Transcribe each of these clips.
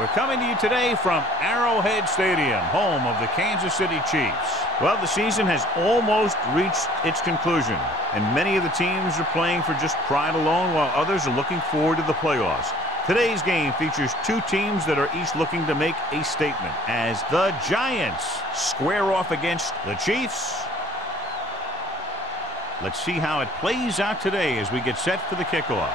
We're coming to you today from Arrowhead Stadium, home of the Kansas City Chiefs. Well, the season has almost reached its conclusion, and many of the teams are playing for just pride alone, while others are looking forward to the playoffs. Today's game features two teams that are each looking to make a statement as the Giants square off against the Chiefs. Let's see how it plays out today as we get set for the kickoff.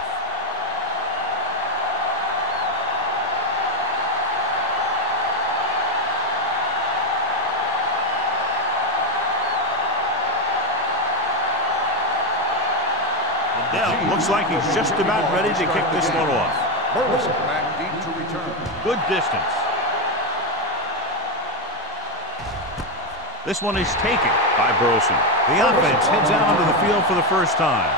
Looks like he's just about ready to kick this one off. Back deep to return. Good distance. This one is taken by Burleson. The offense heads out onto the field for the first time.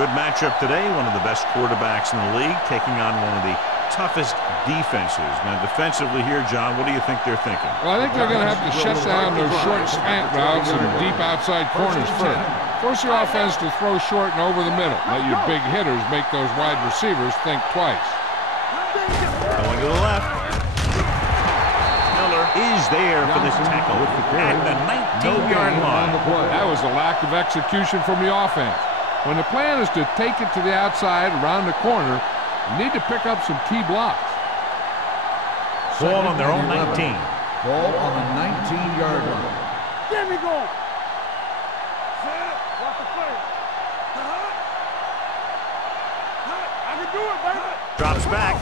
Good matchup today. One of the best quarterbacks in the league taking on one of the toughest defenses. Now, defensively here, John, what do you think they're thinking? Well, I think they're going to have to shut down those short slant routes and deep outside corners first. Force your offense to throw short and over the middle. Let your big hitters make those wide receivers think twice. Going to the left. Miller is there for this tackle at the 19-yard line. That was a lack of execution from the offense. When the plan is to take it to the outside around the corner, you need to pick up some key blocks. Ball on their own 19. Ball on the 19-yard line. There we go. Drops back.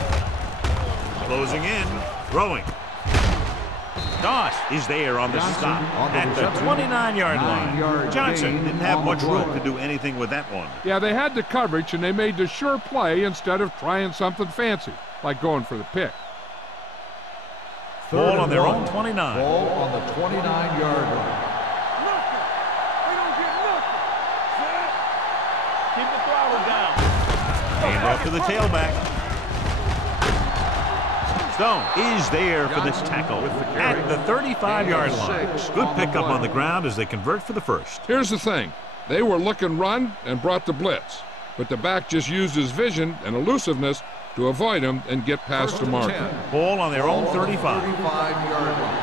Closing in. Throwing. Doss is there on the stop at the 29-yard line. Johnson didn't have much room to do anything with that one. Yeah, they had the coverage, and they made the sure play instead of trying something fancy, like going for the pick. Ball on their own 29. Ball on the 29-yard line. Keep the throttle down. Hand off to the tailback. Stone is there for this tackle at the 35-yard line. Good pickup on the ground as they convert for the first. Here's the thing. They were looking run and brought the blitz, but the back just used his vision and elusiveness to avoid him and get past the marker. Ball on their own 35. 35-yard line.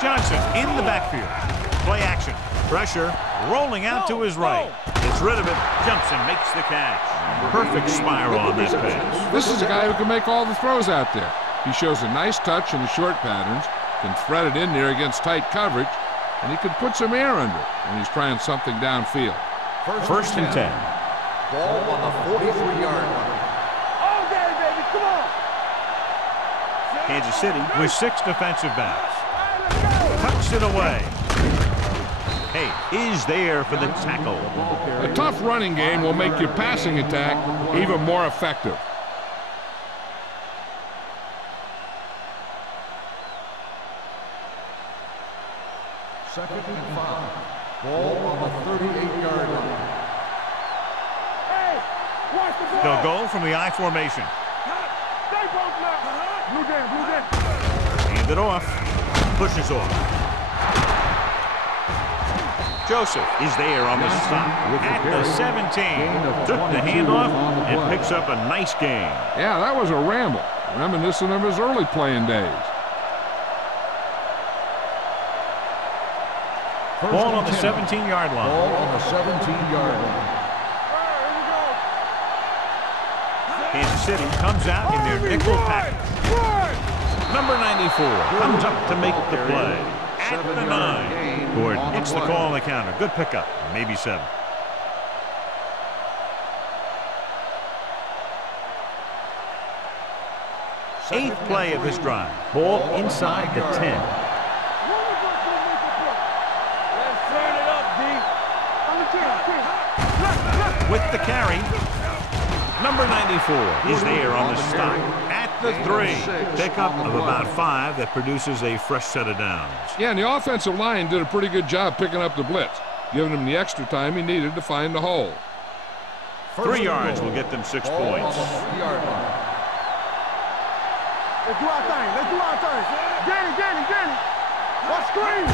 Johnson in the backfield. Play action. Pressure. Rolling out to his right. Gets rid of it. Jumps and makes the catch. Perfect spiral on this pass. This is a guy who can make all the throws out there. He shows a nice touch in the short patterns, can thread it in there against tight coverage, and he can put some air under it when he's trying something downfield. First and 10. Ball on the 43-yard line. All day, baby, come on. Kansas City with 6 defensive backs. Tucks it away. Hay is there for the tackle. A tough running game will make your passing attack even more effective. Second and 5. Ball on the 38-yard line. Hey, watch the ball. They'll go from the I formation. Stay both now. Blue down. Hand it off. Pushes off. Joseph is there on the stop at the 17. Took the handoff and picks up a nice gain. Yeah, that was a ramble, reminiscent of his early playing days. Ball on the 17-yard line. Ball on the 17-yard line. Kansas City comes out in their nickel package. Number 94 comes up to make the play at the 9. Gordon gets the call on the counter. Good pickup, maybe 7. Eighth play of this drive. Ball inside the 10. Let's turn it up, D. With the carry, number 94 is there on the stop at the 3. Pickup of about 5 that produces a fresh set of downs. Yeah, and the offensive line did a pretty good job picking up the blitz, giving him the extra time he needed to find the hole. 3 yards will get them 6 points. Let's do our thing. Let's do our thing. Danny. What screen?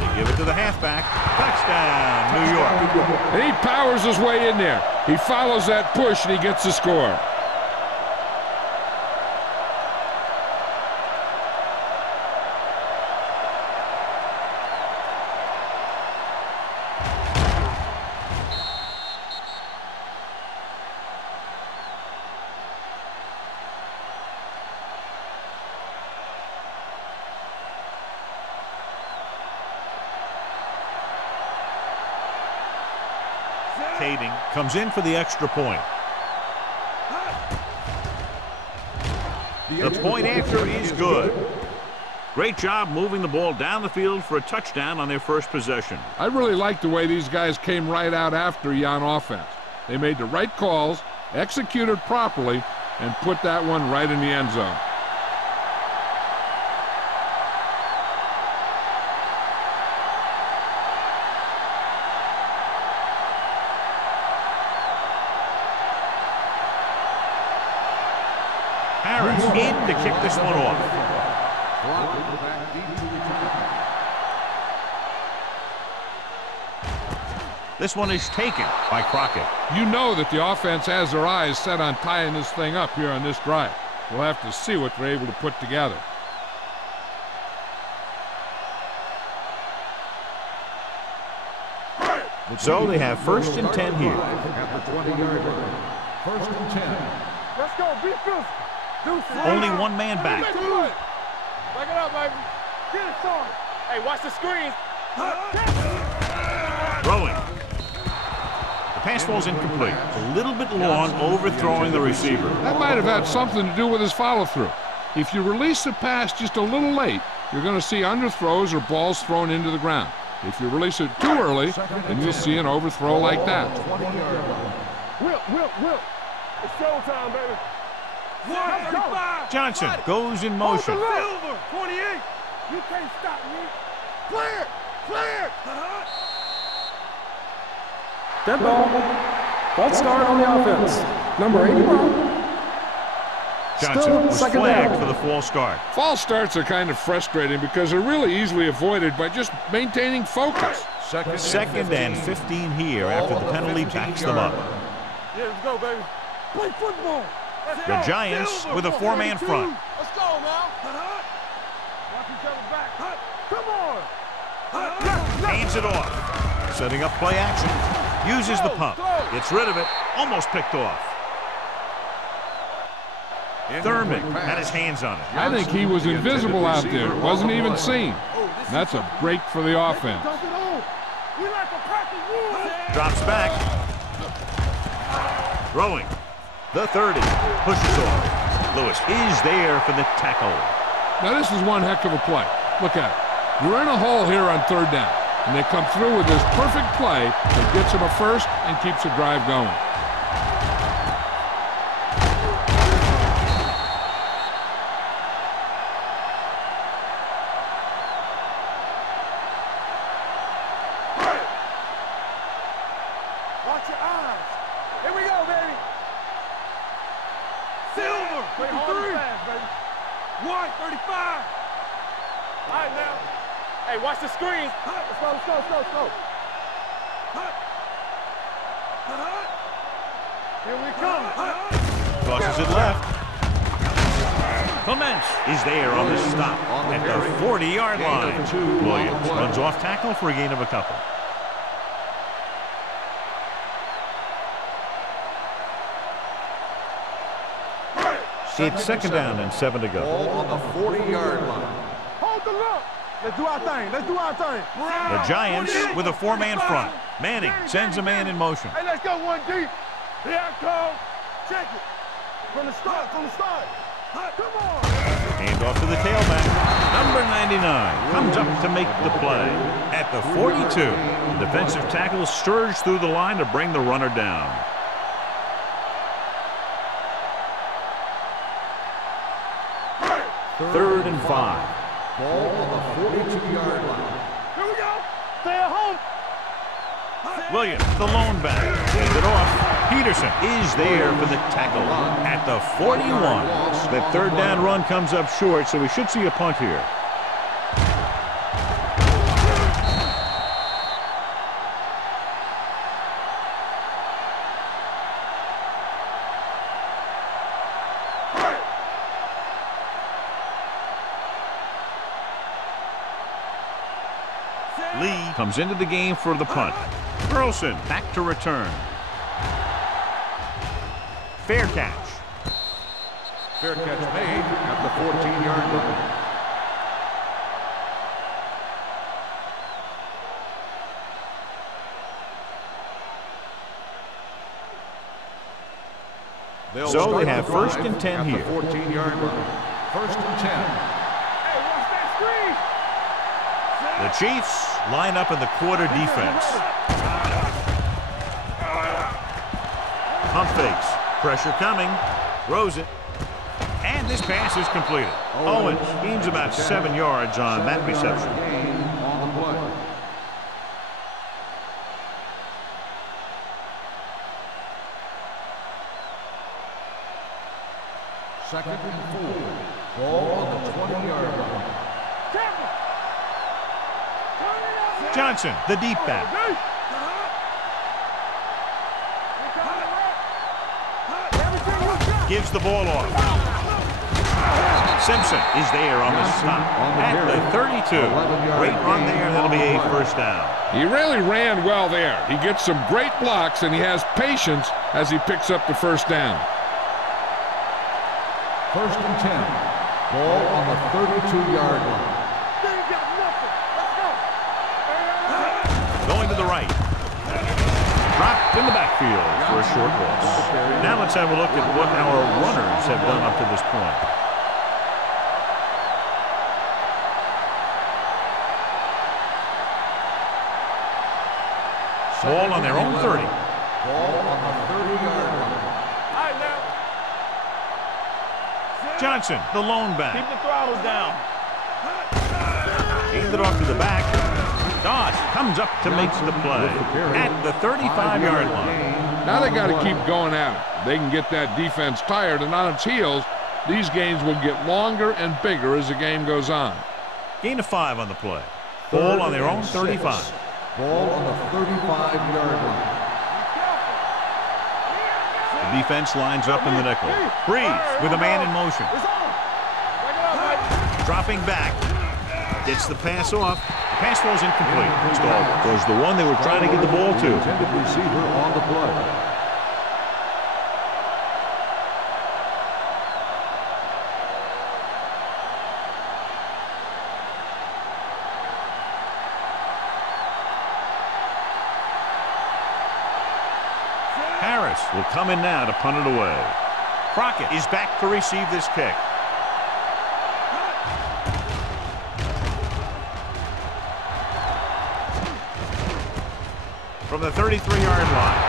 They give it to the halfback. Touchdown, New York. And he powers his way in there. He follows that push and he gets the score. Comes in for the extra point. The point after is good. Great job moving the ball down the field for a touchdown on their first possession. I really like the way these guys came right out after you on offense. They made the right calls, executed properly, and put that one right in the end zone. In to kick this one off. This one is taken by Crockett. You know that the offense has their eyes set on tying this thing up here on this drive. We'll have to see what they're able to put together. So they have 1st and 10 here. At the 20-yard line. 1st and 10. Let's go, be physical. Only one man back. Back it up, baby. Get it started. Hey, watch the screen. Throwing. The pass ball's incomplete. A little bit long, overthrowing the receiver. That might have had something to do with his follow-through. If you release the pass just a little late, you're going to see underthrows or balls thrown into the ground. If you release it too early, then you'll see an overthrow like that. Whip. It's showtime, baby. Johnson goes in motion. Silver, 28. You can't stop me. Clear. Dead ball. False start on the offense. Number 81. Johnson was second flagged down. for the false start. False starts are kind of frustrating because they're really easily avoided by just maintaining focus. Second and 15 here after the penalty backs them up. Yeah, let's go, baby. Play football. The Giants with a 4-man front. Let's go now. Watch each other back. Come on. Hands it off. Setting up play action. Uses the pump. Gets rid of it. Almost picked off. Thurman had his hands on it. I think he was invisible out there. Wasn't even seen. And that's a break for the offense. Drops back. Throwing. The 30. Pushes off. Lewis is there for the tackle. Now this is one heck of a play. Look at it. You're in a hole here on 3rd down. And they come through with this perfect play that gets them a first and keeps the drive going. Watch your eyes. Here we go, baby. Silver. 53. White, 35. All right, now. Hey, watch the screen. Let's go. Here we come. Tosses it left. Clements is there on the stop at the 40-yard line. Williams runs off tackle for a gain of a couple. It's 2nd down and 7 to go. Ball on the 40-yard line. Hold the look. Let's do our thing. The Giants with a 4-man front. Manning sends a man in motion. Hey, let's go one deep. Here I come. Check it. From the start. Come on. Hand off to the tailback. Number 99 comes up to make the play. At the 42, the defensive tackle surged through the line to bring the runner down. Third and 5. Ball on the 42-yard line. Here we go. Stay at home. Williams, the lone back, hands it off. Peterson is there for the tackle at the 41. That 3rd down run comes up short, so we should see a punt here. Lee comes into the game for the punt. Burleson back to return. Fair catch. Fair catch made at the 14-yard line. So they have first and 10 here. At the 14-yard line. First and 10. Hey, watch that screen. The Chiefs line up in the quarter defense. Pump fakes. Pressure coming. Throws it. And this pass is completed. Owens gains about 7 yards on that reception. Gain on the play. Second and 4. Ball on the 20-yard line. Johnson, the deep back. Gives the ball off. Simpson is there on the stop at the 32. Great run there. That'll be a first down. He really ran well there. He gets some great blocks, and he has patience as he picks up the first down. First and 10. Ball on the 32-yard line. Going to the right. Dropped in the backfield for a short loss. Now let's have a look at what our runners have done up to this point. Ball on their own 30. Ball on the 30-yard line. Johnson, the lone back. Keep the throttle down. Handed it off to the back. Doss comes up to make the play at the 35-yard line. Now they got to keep going at it. They can get that defense tired and on its heels. These gains will get longer and bigger as the game goes on. Gain of 5 on the play. Ball on their own 35. Ball on the 35-yard line. The defense lines up in the nickel. Breeze with a man in motion. Dropping back. Gets the pass off. The pass falls incomplete. Stalled was the one they were trying to get the ball to. Intended receiver on the play. Harris will come in now to punt it away. Crockett is back to receive this kick. From the 33-yard line.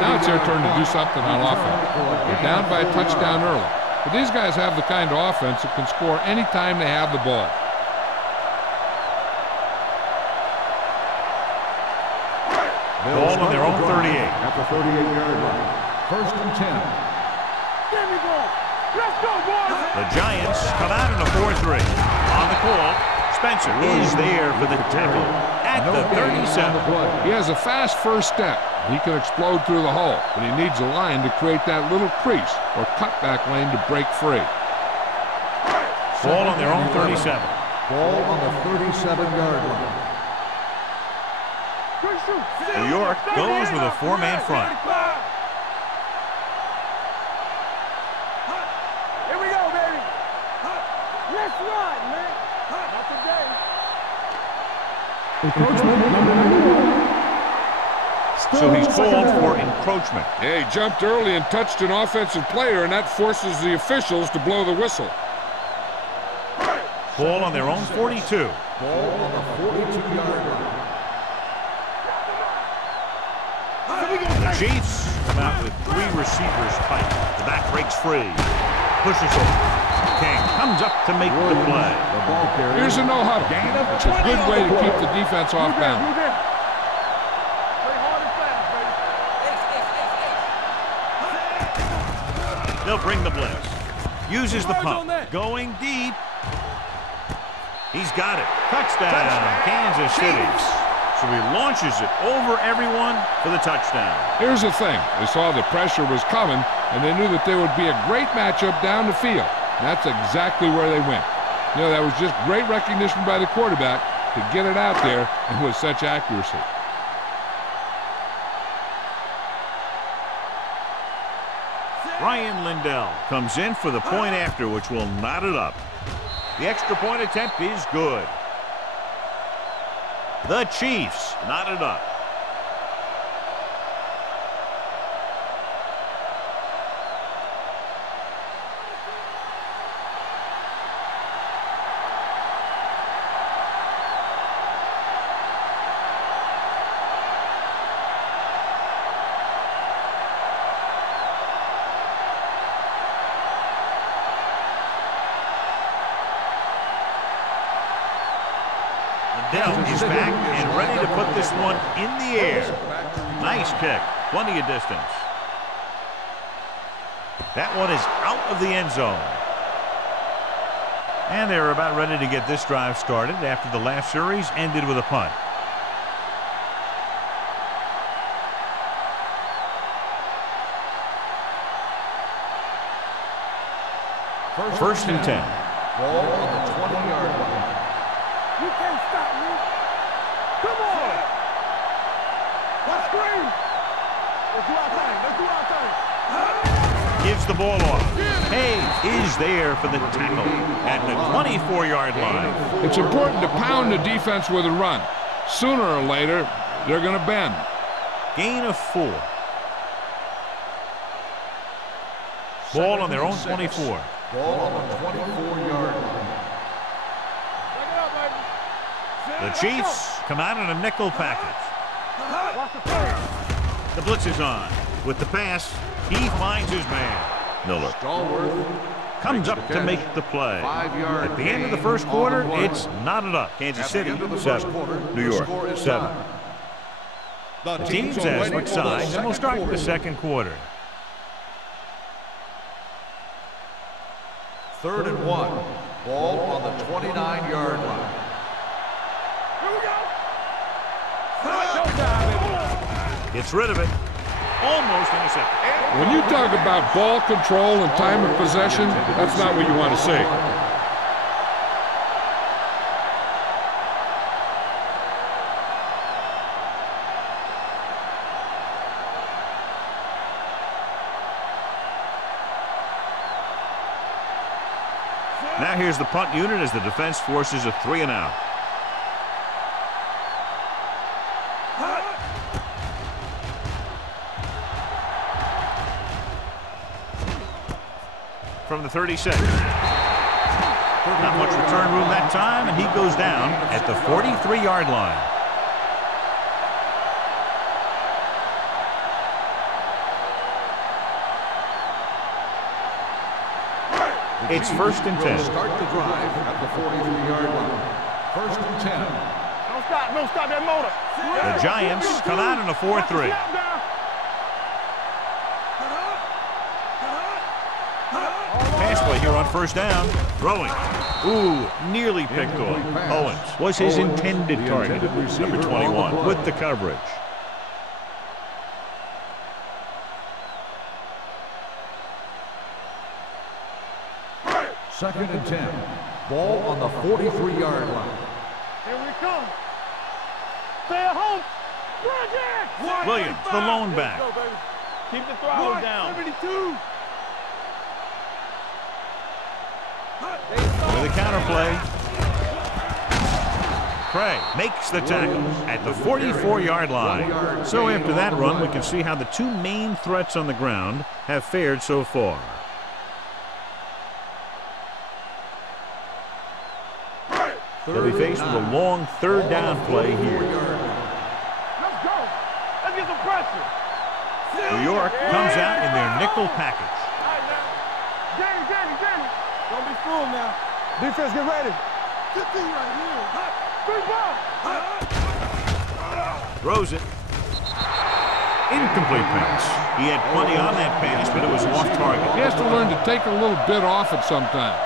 Now it's their turn to do something on offense. They're down by a touchdown early. But these guys have the kind of offense that can score anytime they have the ball. Ball on their own 38. At the 38-yard line. First and 10. There we go. Let's go, boys. The Giants come out in a 4-3. On the call, Spencer is there for the tackle at the 37. He has a fast first step. He can explode through the hole, but he needs a line to create that little crease or cutback lane to break free. Ball on their own 37. Ball on the 37-yard line. New York goes with a 4-man front. Here we go, baby. Let's run, man. Not today. Encroachment number 91. So he's called for encroachment. Yeah, he jumped early and touched an offensive player, and that forces the officials to blow the whistle. Ball on their own 42. Ball on the 42-yard line. The Chiefs come out with 3 receivers tight. The back breaks free. Pushes over. King comes up to make the play. The ball carrier. Here's a no-huddle. It's a good way to keep the defense off balance. Play hard and fast, baby. They'll bring the blitz. Uses the pump. Going deep. He's got it. Touchdown, Kansas City. So he launches it over everyone for the touchdown. Here's the thing. They saw the pressure was coming, and they knew that there would be a great matchup down the field. And that's exactly where they went. You know, that was just great recognition by the quarterback to get it out there and with such accuracy. Ryan Lindell comes in for the point after, which will knot it up. The extra point attempt is good. The Chiefs knot it up. Lindell is back and ready to put this one in the air. Nice kick. Plenty of distance. That one is out of the end zone. And they're about ready to get this drive started after the last series ended with a punt. First and 10. Ball on the 20-yard line. You can't stop me. Come on. Let's scream. Let's do our thing. Let's do our thing. Gives the ball off. Hayes is there for the tackle at the 24-yard line. It's important to pound the defense with a run. Sooner or later, they're going to bend. Gain of 4. Ball on their own 24. Ball on the 24-yard line. The Chiefs come out in a nickel package. The blitz is on. With the pass, he finds his man. Miller comes up to make the play. At the end of the first quarter, it's knotted up. Kansas City 7, New York 7. The teams as switch sides, and we'll start the second quarter. 3rd and 1. Ball on the 29-yard line. Gets rid of it. Almost intercepted. When you talk about ball control and time of possession, that's not what you want to see. Now here's the punt unit as the defense forces a 3 and out. From the 36. Not much return room that time, and he goes down at the 43-yard line. It's 1st and 10. Start the drive at the 43-yard line. 1st and 10. Don't stop that motor. The Giants come out in a 4-3. Pass play here on 1st down. Throwing. Ooh, nearly picked off. Owens was his intended target. Number 21 with the coverage. Second and 10. Ball on the 43-yard line. Here we come. Stay at home. Williams, the lone back. Keep the throttle down. 72. With a counterplay. Craig makes the tackle at the 44-yard line. So after that run, we can see how the two main threats on the ground have fared so far. They'll be faced with a long 3rd down play here. Let's go. Let's get some pressure. New York comes out in their nickel package. Danny. Don't be fooled now. Defense, get ready. Good thing right here. 3 ball. Throws it. Incomplete pass. He had plenty on that pass, but it was off target. He has to learn to take a little bit off it sometime.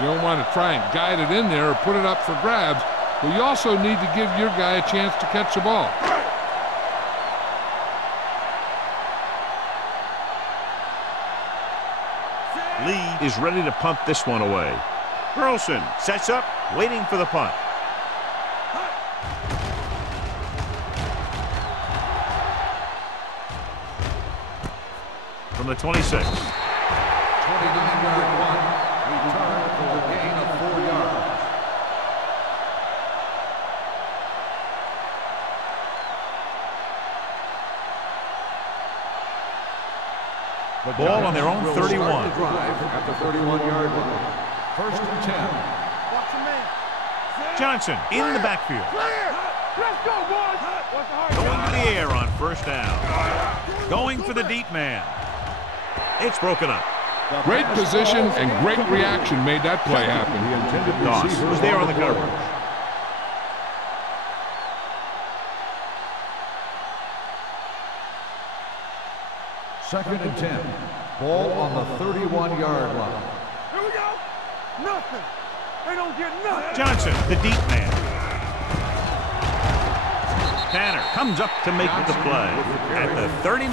You don't want to try and guide it in there or put it up for grabs, but you also need to give your guy a chance to catch the ball. Lee is ready to punt this one away. Burleson sets up, waiting for the punt. from the 26. 29-yard run. Return for a gain of 4 yards. Ball on their own 31. Start the drive at the 31-yard line. 1st and 10. Watch the man. Johnson in the backfield. Clear. Let's go, boys. What's the hard Going to the air on 1st down. Going for the deep man. It's broken up. Great position and great reaction made that play happen. Doss was there on the coverage. Second and 10. Ball on the 31-yard line. Here we go. Nothing. They don't get nothing. Johnson, the deep man. Tanner comes up to make the play at the 39.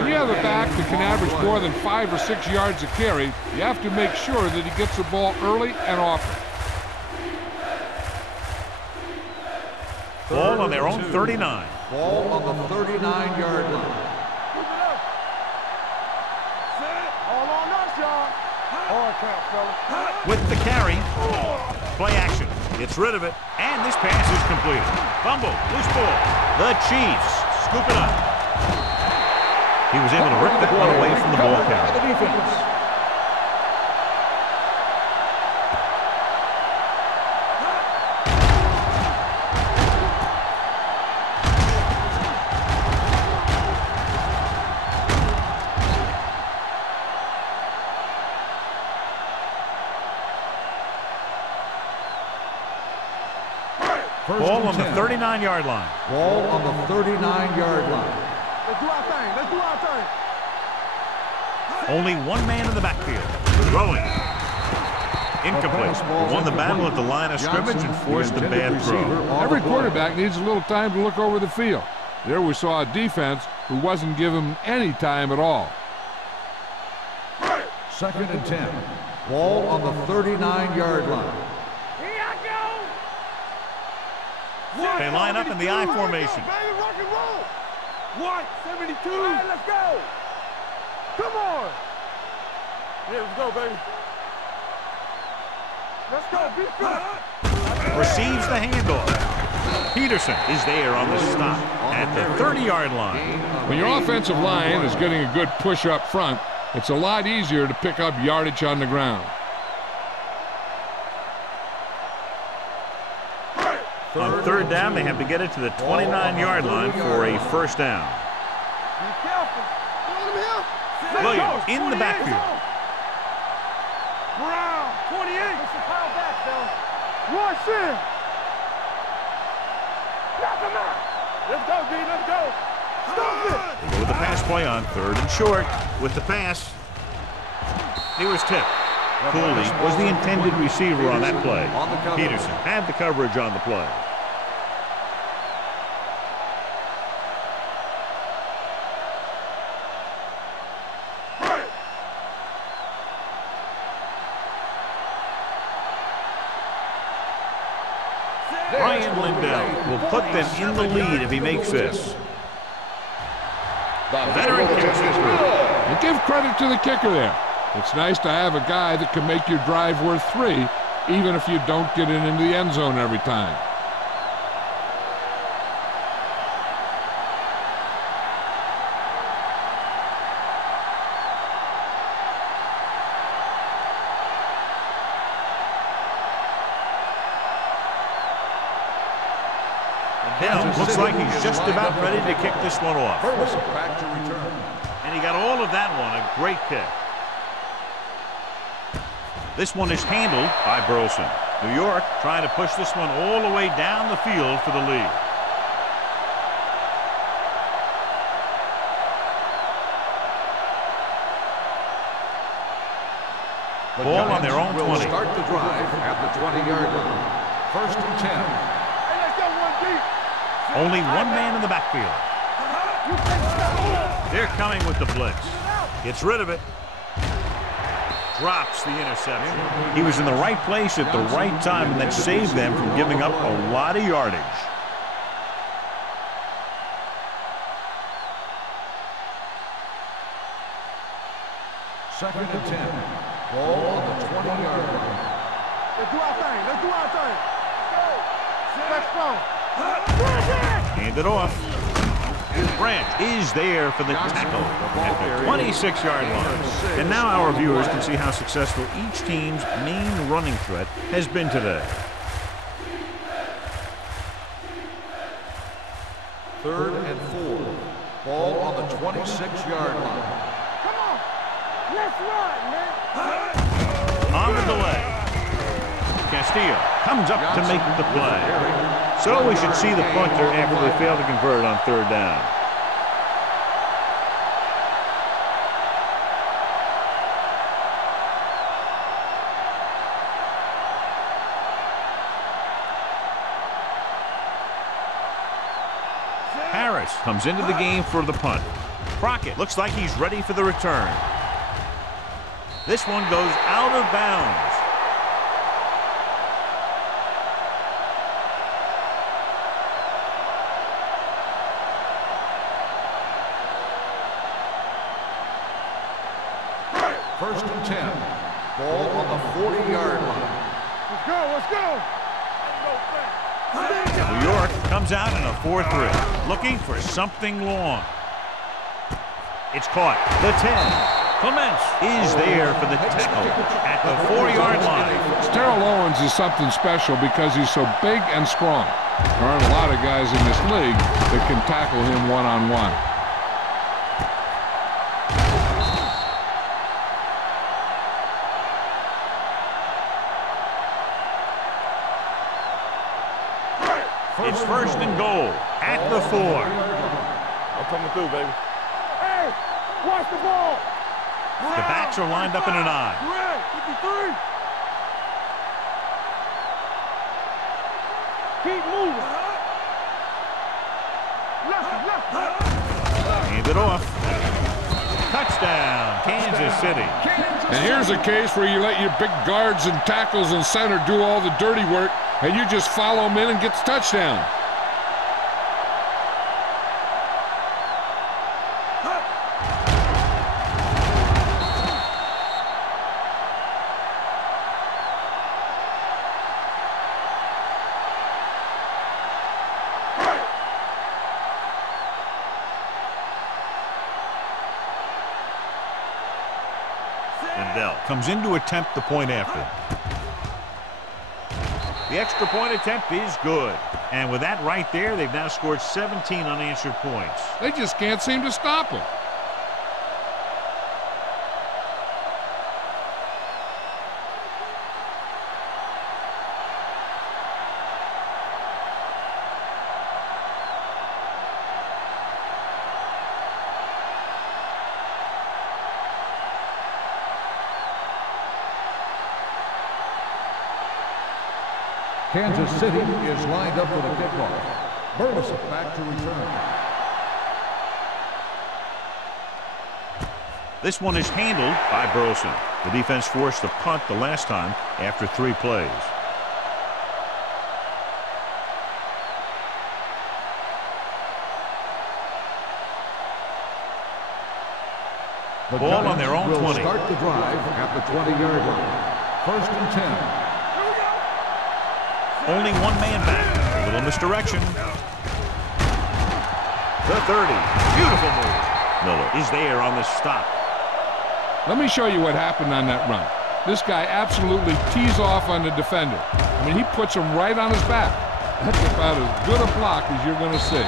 When you have a back that can average more than 5 or 6 yards a carry, you have to make sure that he gets the ball early and often. Ball on their own 39. Ball on the 39-yard line. Keep it up. All on us, y'all. Hard count, fella. With the carry. Play action. Gets rid of it. And this pass is completed. Fumble. Loose ball. The Chiefs scoop it up. He was able to rip that one away from the ball carrier. The defense. Ball on the 39-yard line. Ball on the 39-yard line. Let's do our thing. Let's do our thing. Only one man in the backfield. Throwing. Incomplete. Won the battle at the line of scrimmage and forced the bad throw. Every quarterback needs a little time to look over the field. There we saw a defense who wasn't given any time at all. Second and 10. Ball on the 39-yard line. Here I go. They line up in the I formation. Baby, rock and roll. 172. All right, let's go. Come on. Yeah, let's go, baby. Let's go. Be good. Receives the handoff. Peterson is there on the stop at the 30-yard line. When your offensive line is getting a good push up front, it's a lot easier to pick up yardage on the ground. On 3rd down, they have to get it to the 29-yard line for a 1st down. Be careful. Williams in the backfield. Brown, 28. It's a pile back, though. Rush in. Knock him out. Let's go, D. Let's go. Stop it. They go with the pass play on 3rd and short. With the pass, he was tipped. Cooley was the intended receiver on that play. Peterson had the coverage on the play. Ryan Lindell will put them in the lead if he makes this. The veteran kicks it through. And give credit to the kicker there. It's nice to have a guy that can make your drive worth 3, even if you don't get it into the end zone every time. Now looks like he's just about ready to kick this one off. Back to return. And he got all of that one, a great kick. This one is handled by Burleson. New York trying to push this one all the way down the field for the lead. Ball on their own 20. Start the drive at the 20-yard line. 1st and 10. Hey, let's go one deep. Only one man in the backfield. They're coming with the blitz. Gets rid of it. Drops the interception. He was in the right place at the right time, and that saved them from giving up a lot of yardage. Second and 10. Ball on the 20-yard line. Let's do our thing. Let's do our thing. Let's go. Hand it off. Branch is there for the tackle at the 26-yard line. And now our viewers can see how successful each team's main running threat has been today. Third and 4. Ball on the 26-yard line. Come on. Let's run, man. On the delay. Castillo comes up to make the play. So we should see the punter after they fail to convert on third down. Harris comes into the game for the punt. Crockett looks like he's ready for the return. This one goes out of bounds. First and 10. Ball on the 40-yard line. Let's go. Let's go. New York comes out in a 4-3, looking for something long. It's caught. The 10. Clements is there for the tackle at the 4-yard line. Terrell Owens is something special because he's so big and strong. There aren't a lot of guys in this league that can tackle him one-on-one. It's first and goal at the 4. I'm coming through, baby. Hey, watch the ball. The backs are lined up in an I. 53. Keep moving. Left. Hand it off. Touchdown, Kansas City. And here's a case where you let your big guards and tackles and center do all the dirty work, and you just follow them in and get the touchdown. Comes in to attempt the point after. The extra point attempt is good. And with that right there, they've now scored 17 unanswered points. They just can't seem to stop him. Kansas City is lined up for the kickoff. Burleson back to return. This one is handled by Burleson. The defense forced a punt the last time after 3 plays. The Ball on Giants their own will 20. Start the drive at the 20-yard line. First and 10. Only one man back. A little misdirection. The 30. Beautiful move. Miller is there on the stop. Let me show you what happened on that run. This guy absolutely tees off on the defender. I mean, he puts him right on his back. That's about as good a block as you're going to see.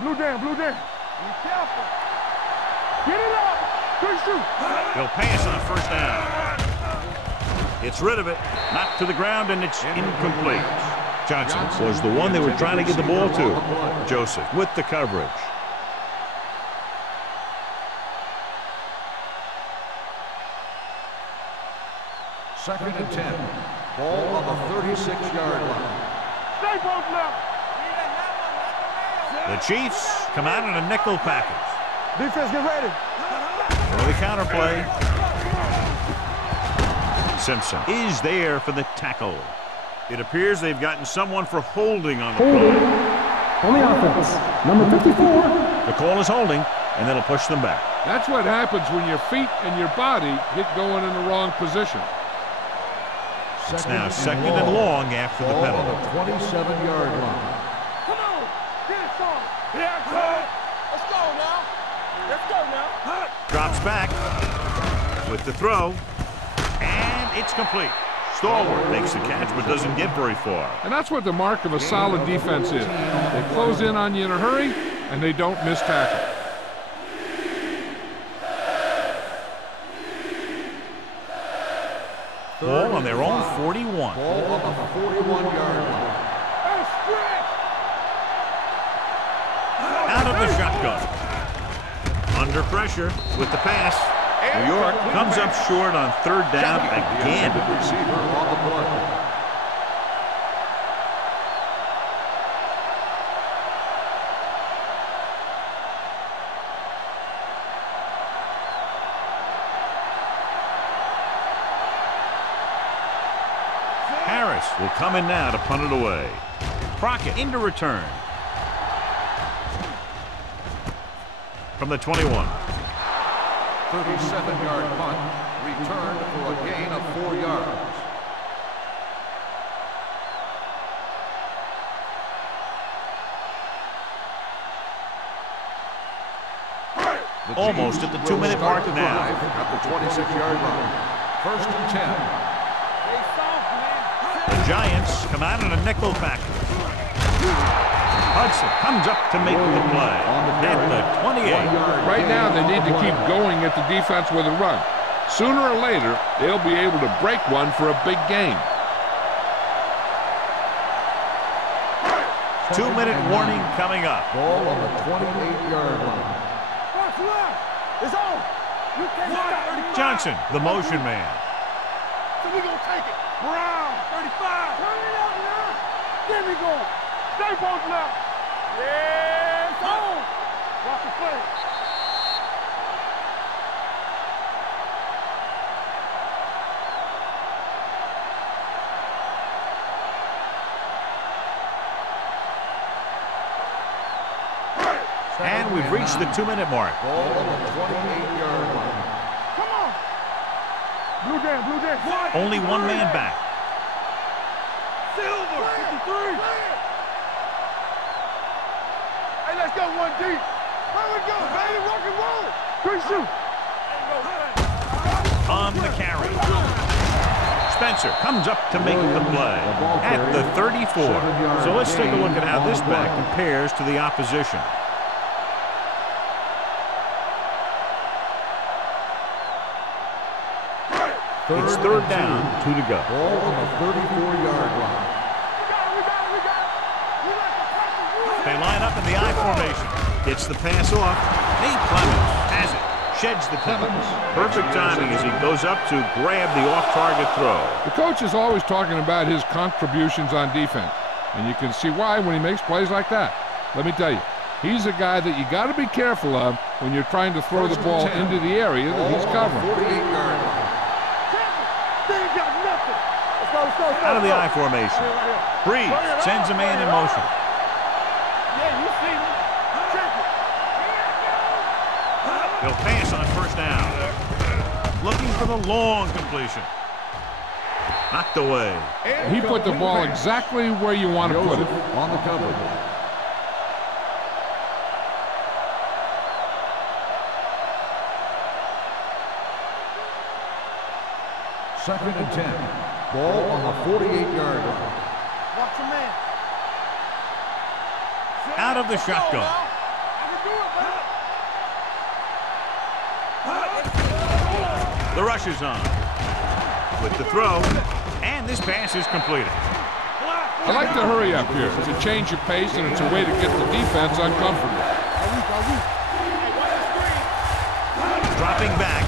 Blue down. Be careful. Get it up. Good shoot. They'll pass on first down. It's rid of it. Knocked to the ground, and it's incomplete. Johnson was the one they were trying to get the ball to. Joseph with the coverage. Second and 10. Ball on the 36-yard line. Stay both left. The Chiefs come out in a nickel package. Defense, get ready. Early counterplay. Simpson is there for the tackle. It appears they've gotten someone for holding on the Holding ball. on the offense. Number 54. The call is holding, and that'll push them back. That's what happens when your feet and your body get going in the wrong position. It's now second and long after the Ball on penalty. the 27-yard line. Come on. Get it, son. Yeah, son. Let's go now. Let's go now. Drops back with the throw, and it's complete. Stalwart makes the catch but doesn't get very far. And that's what the mark of a solid defense is. They close in on you in a hurry, and they don't miss tackle. Ball on their own 41. Ball on the 41-yard line. Out of the shotgun. Under pressure with the pass. New York comes up short on third down again. Receiver on the play. Harris will come in now to punt it away. Crockett into return. From the 21. 37-yard punt, returned for a gain of 4 yards. Almost at the 2-minute mark now. At the 26-yard line. First and 10. The Giants come out in a nickel package. Hudson comes up to make the play at the 28. Right now, they need to keep going at the defense with a run. Sooner or later, they'll be able to break one for a big game. 2-minute warning coming up. Ball on the 28-yard line. It's on. You can't stop it. Johnson, the motion man. So we gonna take it. Brown, 35. Turn it up now. There we go. Stay both left. Yeah, it's on. Watch the play. And we've reached the 2-minute mark. Ball on the 28-yard line. Come on. Blue Jam, Blue Jam. Only one man back. Silver, 53. Hey, let's go 1 deep. Here we go, baby. Rock and roll. Quick shoot. On the carry. Spencer comes up to make the play at the 34. So let's take a look at how this back compares to the opposition. It's third down, 2 to go. Ball on the 34-yard line. They line up in the I formation. Gets the pass off. Nate Clemens has it. Sheds the tackle. Perfect timing as he goes up to grab the off-target throw. The coach is always talking about his contributions on defense, and you can see why when he makes plays like that. Let me tell you, he's a guy that you got to be careful of when you're trying to throw the ball into the area that he's covering. 48-yard line. Out of the I formation. Breeze sends a man in motion. Yeah, you see me. Check it. He'll pass on first down. Looking for the long completion. Knocked away. He put the ball exactly where you want to put it. On the cover. Second and 10. Ball on the 48-yard line. Watch your man. Out of the shotgun. I can do it, man. The rush is on. With the throw, and this pass is completed. I like to hurry up here. It's a change of pace, and it's a way to get the defense uncomfortable. Dropping back.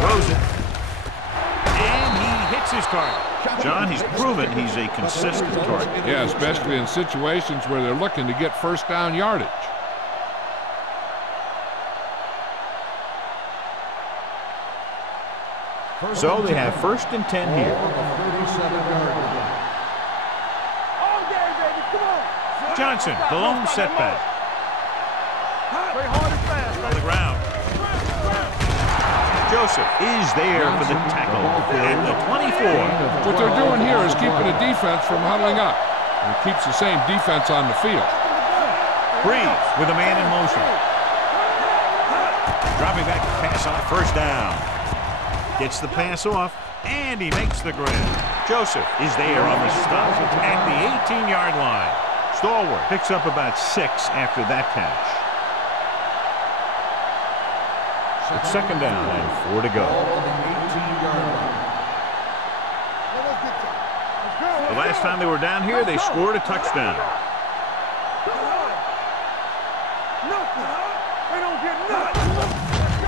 Throws it. And he hits his target. John, he's proven he's a consistent target. Yeah, especially in situations where they're looking to get first down yardage. So they have first and 10 here. On the 37-yard line. Johnson, the lone setback. Play hard and fast. On the ground. Joseph is there for the tackle at the 24. What they're doing here is keeping the defense from huddling up. And it keeps the same defense on the field. Breeze with a man in motion. Dropping back to pass on first down. Gets the pass off, and he makes the grab. Joseph is there on the stop at the 18-yard line. Stallworth picks up about 6 after that catch. It's second down and 4 to go. The last time they were down here, they scored a touchdown.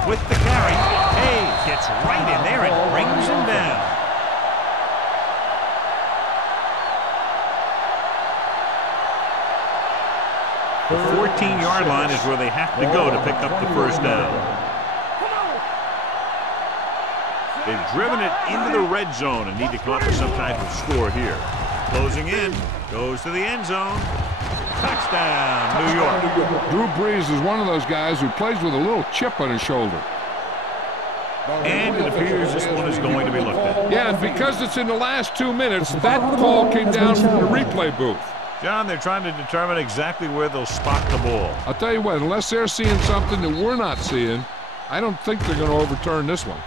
With the carry, Hayes gets right in there and brings him down. The 14-yard line is where they have to go to pick up the first down. They've driven it into the red zone and need to come up with some type of score here. Closing in, goes to the end zone. Touchdown, New York. Drew Brees is one of those guys who plays with a little chip on his shoulder. And it appears this one is going to be looked at. Yeah, and because it's in the last 2 minutes, that call came down from the replay booth. John, they're trying to determine exactly where they'll spot the ball. I'll tell you what, unless they're seeing something that we're not seeing, I don't think they're going to overturn this one.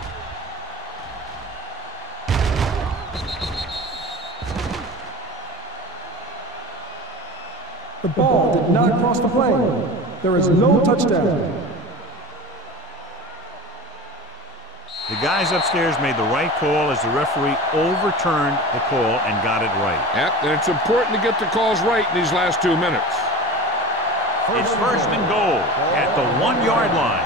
The ball did not cross the plane. There is no touchdown. The guys upstairs made the right call as the referee overturned the call and got it right. Yep, and it's important to get the calls right in these last 2 minutes. It's first and goal at the 1-yard line.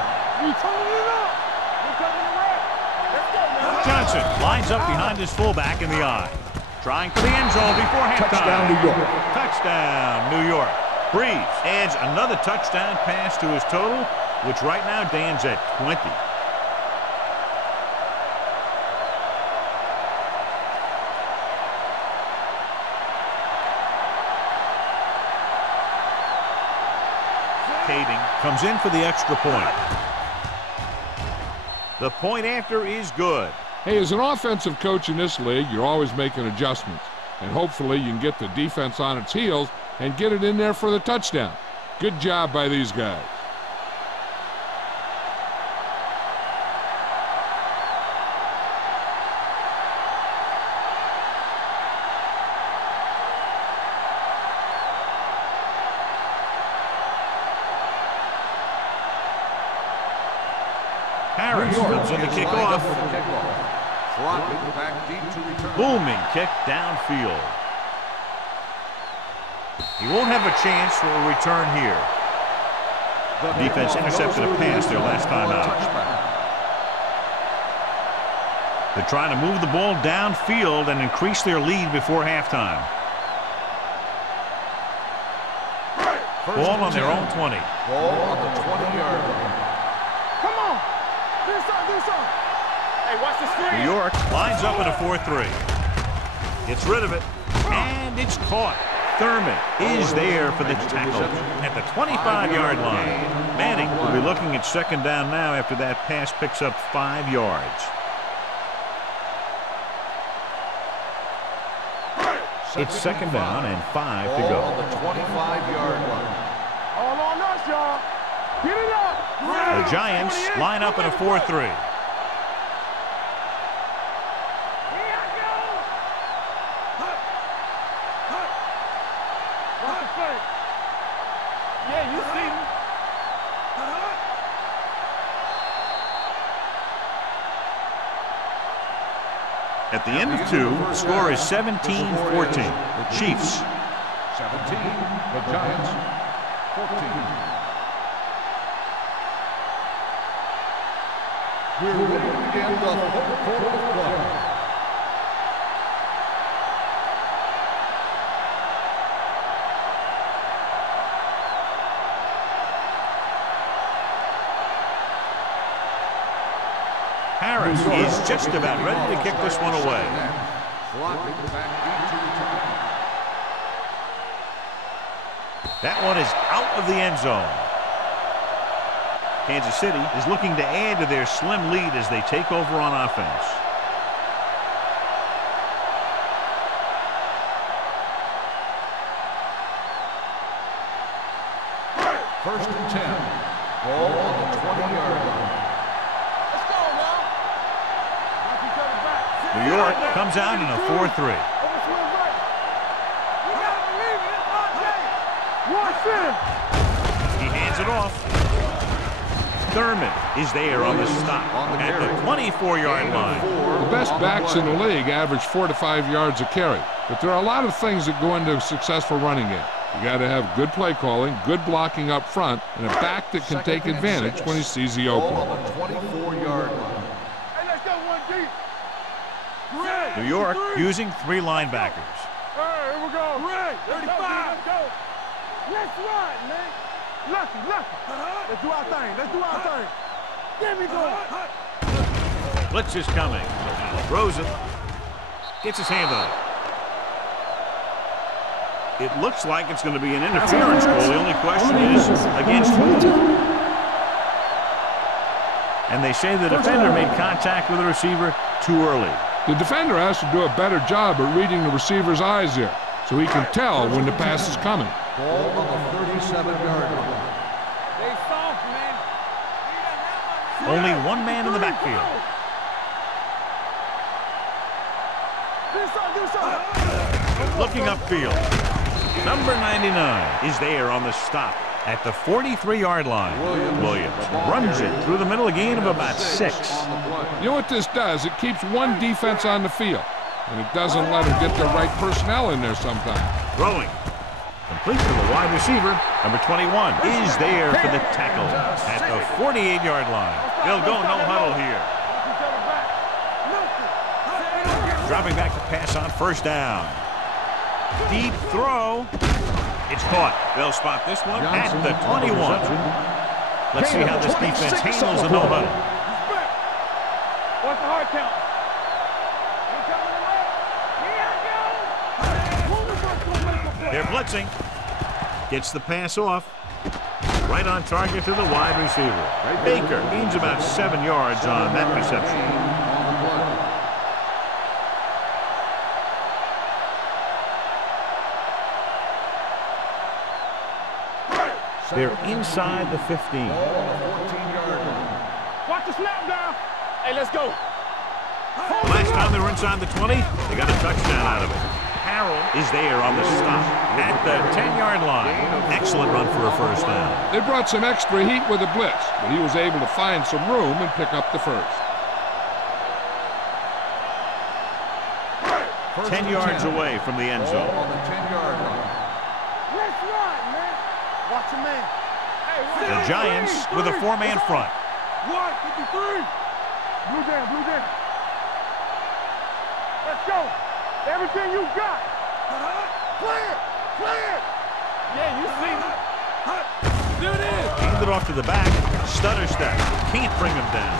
Johnson lines up behind his fullback in the I. Trying for the end zone before halftime. Touchdown, New York. Touchdown, New York. Breeze adds another touchdown pass to his total, which right now stands at 20. Kading comes in for the extra point. The point after is good. Hey, as an offensive coach in this league, you're always making adjustments. And hopefully you can get the defense on its heels and get it in there for the touchdown. Good job by these guys. Harris comes in the kickoff. Booming kick downfield. He won't have a chance for a return here. The defense intercepted a pass their last time out. They're trying to move the ball downfield and increase their lead before halftime. Ball on their own 20. Ball on the 20-yard line. Come on. Do something. Hey, watch the screen. New York lines up in a 4-3. Gets rid of it, and it's caught. Thurman is there for the tackle at the 25-yard line. Manning will be looking at second down now after that pass picks up 5 yards. It's second down and 5 to go. On the 25-yard line. All on us, y'all. Get it up. The Giants line up in a 4-3. Yeah, you see me. At the end of 2, the score is 17-14. Chiefs. 17, the Giants, 14. We're ready to begin the fourth quarter of play. Harris is just about ready to kick this one away. That one is out of the end zone. Kansas City is looking to add to their slim lead as they take over on offense. First and 10. Ball on the 20-yard line. Let's go now. Knock each other back. New York comes out in a 4-3. Over swing right. You gotta believe it. It's on Jay. One center. He hands it off. Thurman is there on the stop at the 24-yard line. The best backs in the league average 4 to 5 yards a carry, but there are a lot of things that go into a successful running game. You got to have good play calling, good blocking up front, and a back that can take advantage when he sees the opening. Ball on the 24-yard line. Hey, let's go one deep. New York using 3 linebackers. All right, here we go. Ray, 35. Let's go. Let's run, man. Lucky. Let's do our thing. Get me going. Blitz is coming. Throws it. Gets his hand on it. It looks like it's going to be an interference goal. The only question is against whom? And they say the defender made contact with the receiver too early. The defender has to do a better job at reading the receiver's eyes here, so he can tell when the pass is coming. Ball on the 37-yard line. They soft, man. Only one man in the backfield. Looking upfield. Number 99 is there on the stop at the 43-yard line. Williams runs it through the middle, a gain of about 6. You know what this does? It keeps one defense on the field, and it doesn't let them get the right personnel in there sometimes. Throwing. Complete to the wide receiver. Number 21 is there for the tackle at the 48-yard line. They'll go no huddle here. Dropping back to pass on first down. Deep throw. It's caught. They'll spot this one at the 21. Let's see how this defense handles the no huddle. What's the hard count? They're blitzing. Gets the pass off. Right on target to the wide receiver. Baker gains about 7 yards on that reception. They're inside the 15. Watch the snap down. Hey, let's go. Last time they were inside the 20, they got a touchdown out of it. Harrell is there on the stop at the 10-yard line. Excellent run for a first down. They brought some extra heat with a blitz, but he was able to find some room and pick up the first. 10 yards away from the end zone. On the 10-yard line. Let's run, man. Watch him, man. Hey, The Giants with a 4-man front. 153. Blue down. Let's go. Everything you got. Clear. Yeah, you see it. There it is. Hand it off to the back. Stutter step. Can't bring him down.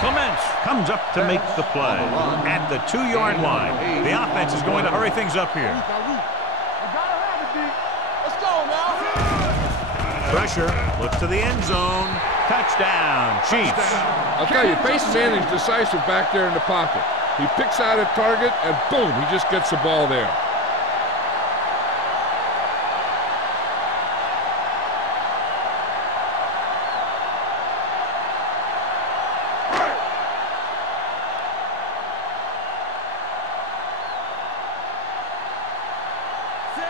Clements comes up to make the play at the 2-yard line. The offense is going to hurry things up here. Let's go now. Pressure. Looks to the end zone. Touchdown, Chiefs. I'll tell you, Peyton Manning's decisive back there in the pocket. He picks out a target, and boom, he just gets the ball there.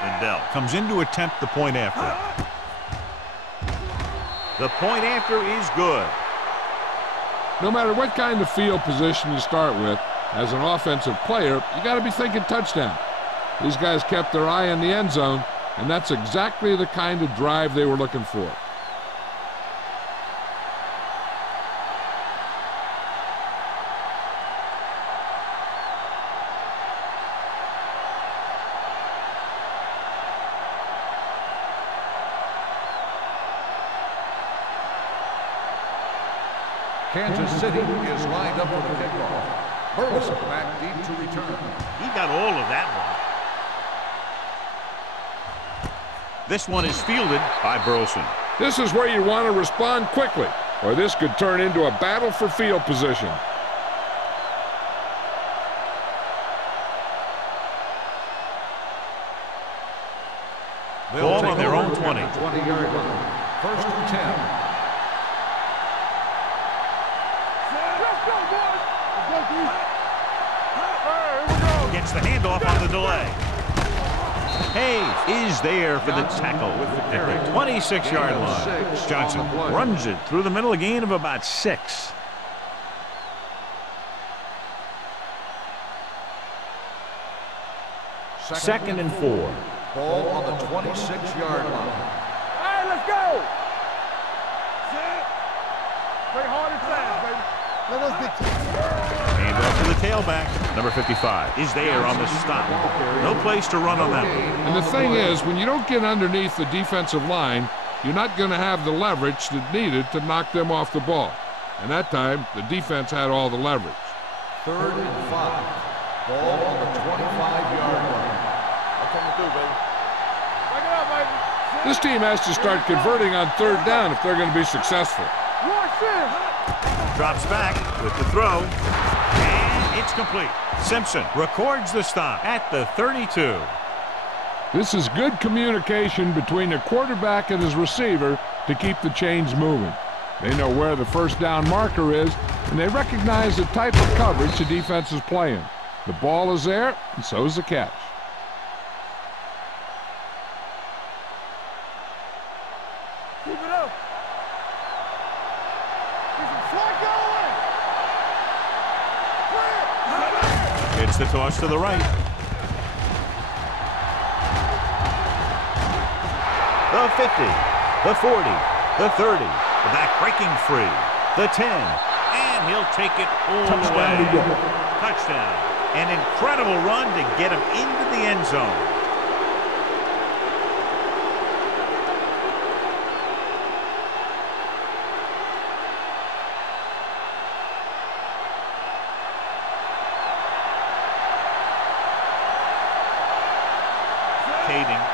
Lindell comes in to attempt the point after. The point after is good. No matter what kind of field position you start with, as an offensive player, you got to be thinking touchdown. These guys kept their eye on the end zone, and that's exactly the kind of drive they were looking for. Kansas City is lined up for the kickoff. Burleson back deep to return. He got all of that This one is fielded by Burleson. This is where you want to respond quickly, or this could turn into a battle for field position. Ball on their own 20. 20-yard line. First and 10. Gets the handoff on the delay. Hayes is there for the tackle at the 26-yard line. Johnson runs it through the middle, a gain of about 6. Second and 4. Ball on the 26-yard line. All right, let's go. Play hard and fast, baby. Let us get Hand off to the tailback. Number 55 is there on the stop. No place to run on that one. And the thing is, when you don't get underneath the defensive line, you're not going to have the leverage that needed to knock them off the ball. And that time, the defense had all the leverage. Third and 5. Ball on the 25-yard line. This team has to start converting on third down if they're going to be successful. Drops back with the throw, and it's complete. Simpson records the stop at the 32. This is good communication between the quarterback and his receiver to keep the chains moving. They know where the first down marker is, and they recognize the type of coverage the defense is playing. The ball is there, and so is the catch. Keep it up. It's the toss to the right. The 50, the 40, the 30, the back breaking free, the 10, and he'll take it all the way. Touchdown. An incredible run to get him into the end zone.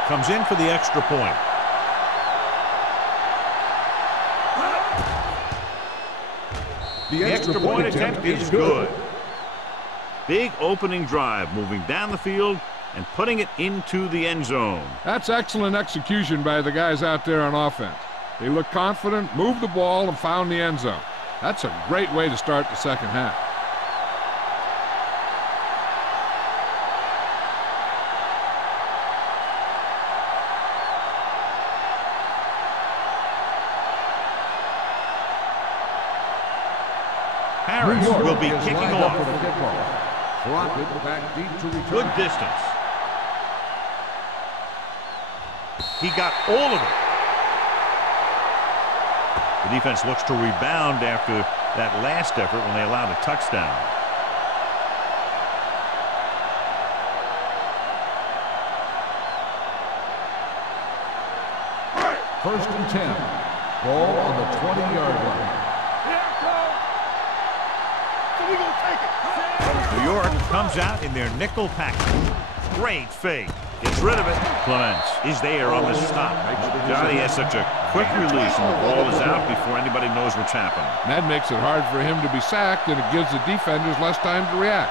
Comes in for the extra point. The extra point attempt is good. Big opening drive, moving down the field and putting it into the end zone. That's excellent execution by the guys out there on offense. They looked confident, moved the ball, and found the end zone. That's a great way to start the second half. Harris will be kicking off. Back deep to return. Good distance. He got all of it. The defense looks to rebound after that last effort when they allowed a touchdown. First and 10. Ball on the 20-yard line. New York comes out in their nickel package. Great fake. Gets rid of it. Clements is there on the stop. Johnny has such a quick release and the ball is out before anybody knows what's happened. That makes it hard for him to be sacked, and it gives the defenders less time to react.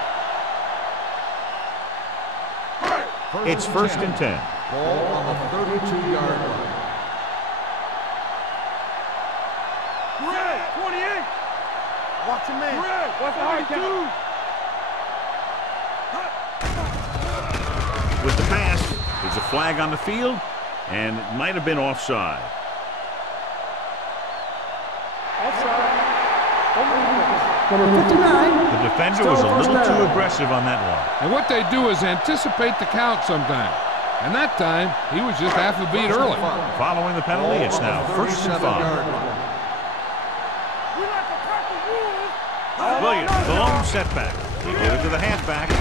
It's first and 10. Ball on the 32-yard line. Red, 28. Watch your man. Red, what's the hard count? With the pass, there's a flag on the field, and it might have been offside. Offside. Number 59. The defender was a little too aggressive on that one. And what they do is anticipate the count sometimes. And that time, he was just half a beat early. Following the penalty, it's now first and 5. Williams, the lone setback. He gave it to the halfback.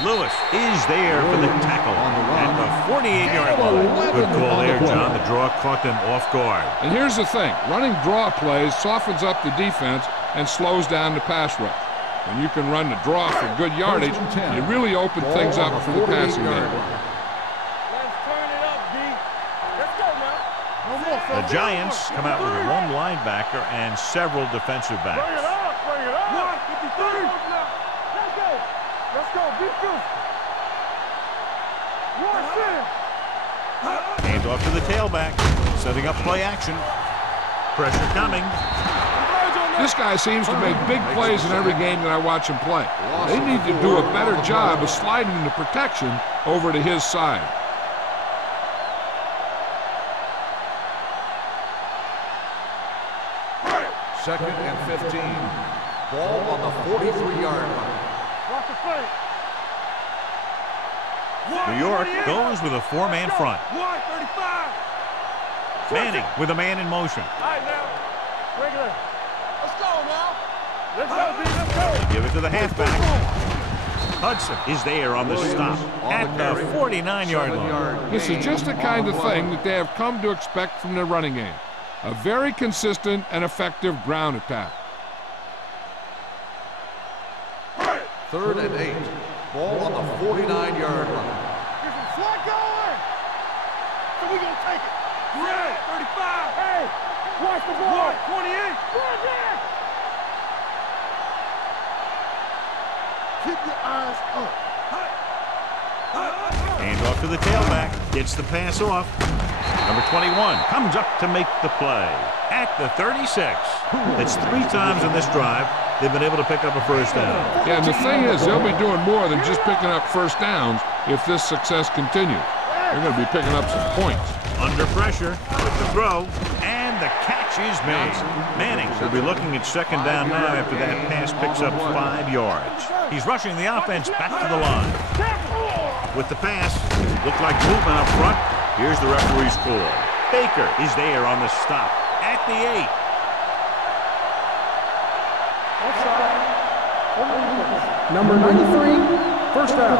Lewis is there for the tackle at the 48-yard line. Good call there, John. The draw caught them off guard. And here's the thing. Running draw plays softens up the defense and slows down the pass rush. When you can run the draw for good yardage, you really open things up for the passing game. Let's turn it up, D. The Giants come out with one linebacker and several defensive backs. Bring it up, bring it up. 153. Let's go. Let's go. Be physical. Hands off to the tailback, setting up play action. Pressure coming. This guy seems to make big plays in every game that I watch him play. They need to do a better job of sliding the protection over to his side. Second and 15. Ball on the 43-yard line. Watch the fake. New York goes with a four-man front. 135. Manning with a man in motion. All right, now. Bring it in. Let's go now. Let's go, D. Let's go. Give it to the halfback. Hudson is there on the stop at the 49-yard line. This is just the kind of thing that they have come to expect from their running game. A very consistent and effective ground attack. Third and 8. Ball on the 49-yard line. Get some slot going. So we're going to take it. Red, 35. Hey, watch the ball. 28. Right there. Keep your eyes up. Hand off to the tailback. Gets the pass off. Number 21 comes up to make the play at the 36. That's 3 times in this drive they've been able to pick up a first down. Yeah, and the thing is, they'll be doing more than just picking up first downs if this success continues. They're going to be picking up some points. Under pressure with the throw, and the catch is made. Manning will be looking at second down now after that pass picks up 5 yards. He's rushing the offense back to the line. With the pass, looked like movement up front. Here's the referee's call. Baker is there on the stop at the 8. Number 93, first down.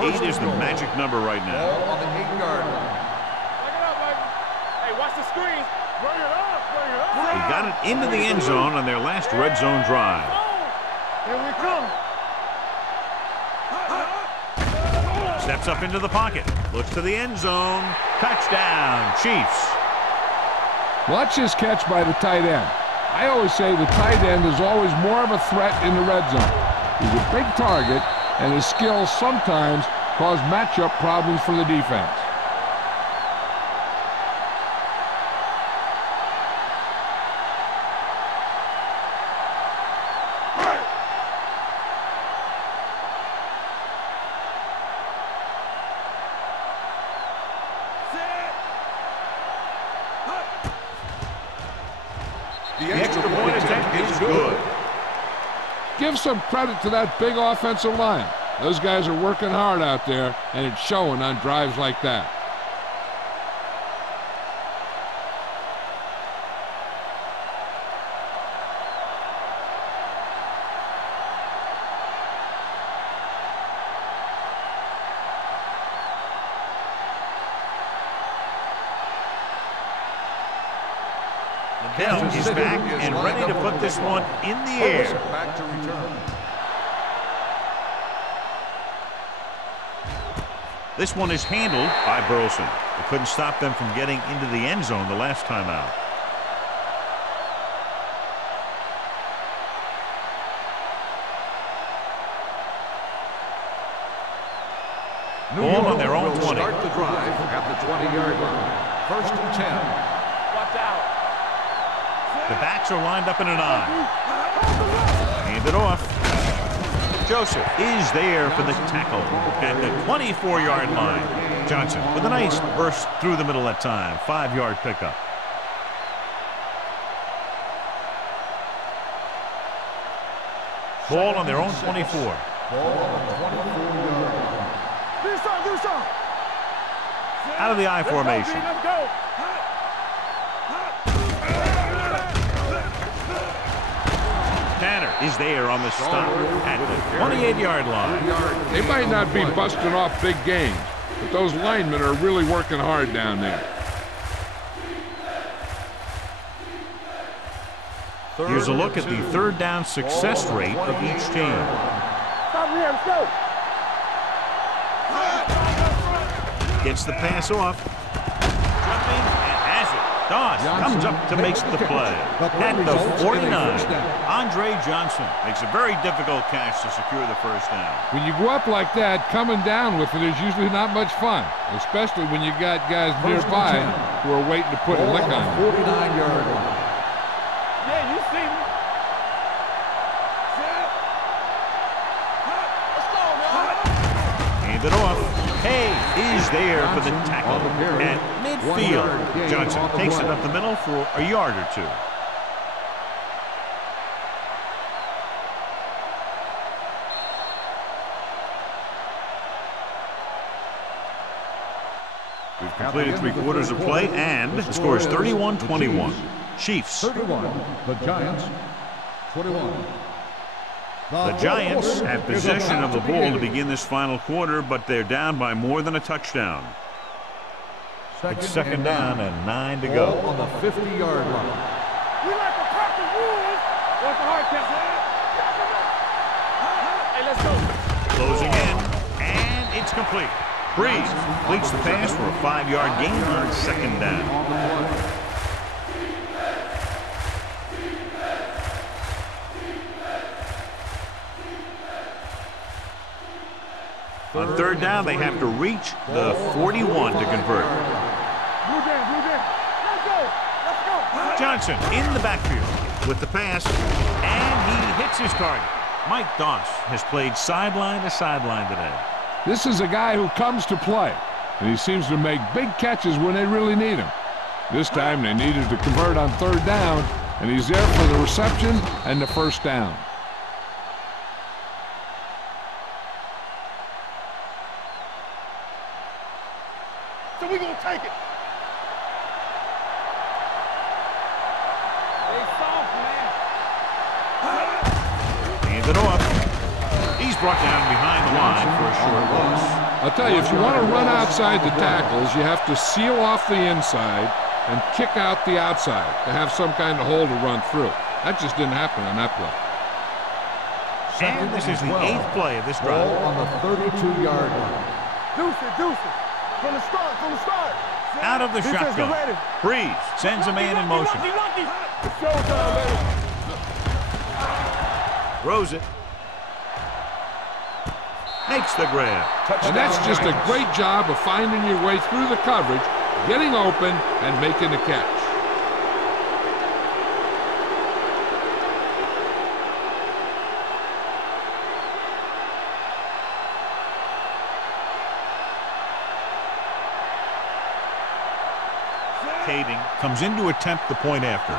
8 is the magic number right now. Ball on the 8-yard line. Bring it up, baby. Hey, watch the screen. Bring it up, bring it up. They got it into the end zone on their last red zone drive. Here we come. Steps up into the pocket. Looks to the end zone. Touchdown, Chiefs. Watch this catch by the tight end. I always say the tight end is always more of a threat in the red zone. He's a big target, and his skills sometimes cause matchup problems for the defense. The extra point attempt is good. Give some credit to that big offensive line. Those guys are working hard out there, and it's showing on drives like that. Hill is back and ready to put this one in the air. Back to return. This one is handled by Burleson. It couldn't stop them from getting into the end zone the last time out. Ball on their own 20. Start the drive at the 20-yard line. First and 10. Watch out. The backs are lined up in an I. Hand it off. Joseph is there for the tackle at the 24-yard line. Johnson with a nice burst through the middle that time. 5-yard pickup. Ball on their own 24. Ball on the 24-yard line. Do some. Out of the I formation. Let's go. Tanner is there on the stop at the 28-yard line. They might not be busting off big games, but those linemen are really working hard down there. Here's a look at the third down success rate of each team. Let's go. Gets the pass off. Jumping and has it. Doss comes up to make the play. At the 49, Andre Johnson makes a very difficult catch to secure the first down. When you go up like that, coming down with it is usually not much fun, especially when you got guys nearby who are waiting to put a lick on you. 49-yard line. Yeah, you see me. Let's go, man. Hand it off. Hay is there for the tackle at midfield. Johnson takes it up the middle for a yard or two. We've completed 3 quarters of play, and the score is 31-21. Chiefs. 31, the Giants. 21. The Giants have possession of the ball to begin this final quarter, but they're down by more than a touchdown. It's second down and 9 to go. On the 50-yard line. We like to crack the rules. What's the hard catch? Hey, let's go. Closing in, and it's complete. Breeze completes the pass for a 5-yard gain on second down. On third down, they have to reach the 41 to convert. Blue Jam, Blue Jam. Let's go. Let's go. Johnson in the backfield with the pass, and he hits his target. Mike Doss has played sideline to sideline today. This is a guy who comes to play, and he seems to make big catches when they really need him. This time they needed to convert on third down, and he's there for the reception and the first down. So we gonna take it. They soft, man. Hand it off. He's brought down behind the line for a short loss. I'll tell you, if you want to run outside the tackles, you have to seal off the inside and kick out the outside to have some kind of hole to run through. That just didn't happen on that play. And this is the 8th play of this drive. Ball on the 32-yard line. Deuce it, deuce it. From the start, from the start. Out of the Defense, get ready. shotgun. Breeze sends a man in motion. It's showtime, baby. Throws it. Makes the grab. And that's just a great job of finding your way through the coverage, getting open, and making the catch. Caving comes in to attempt the point after.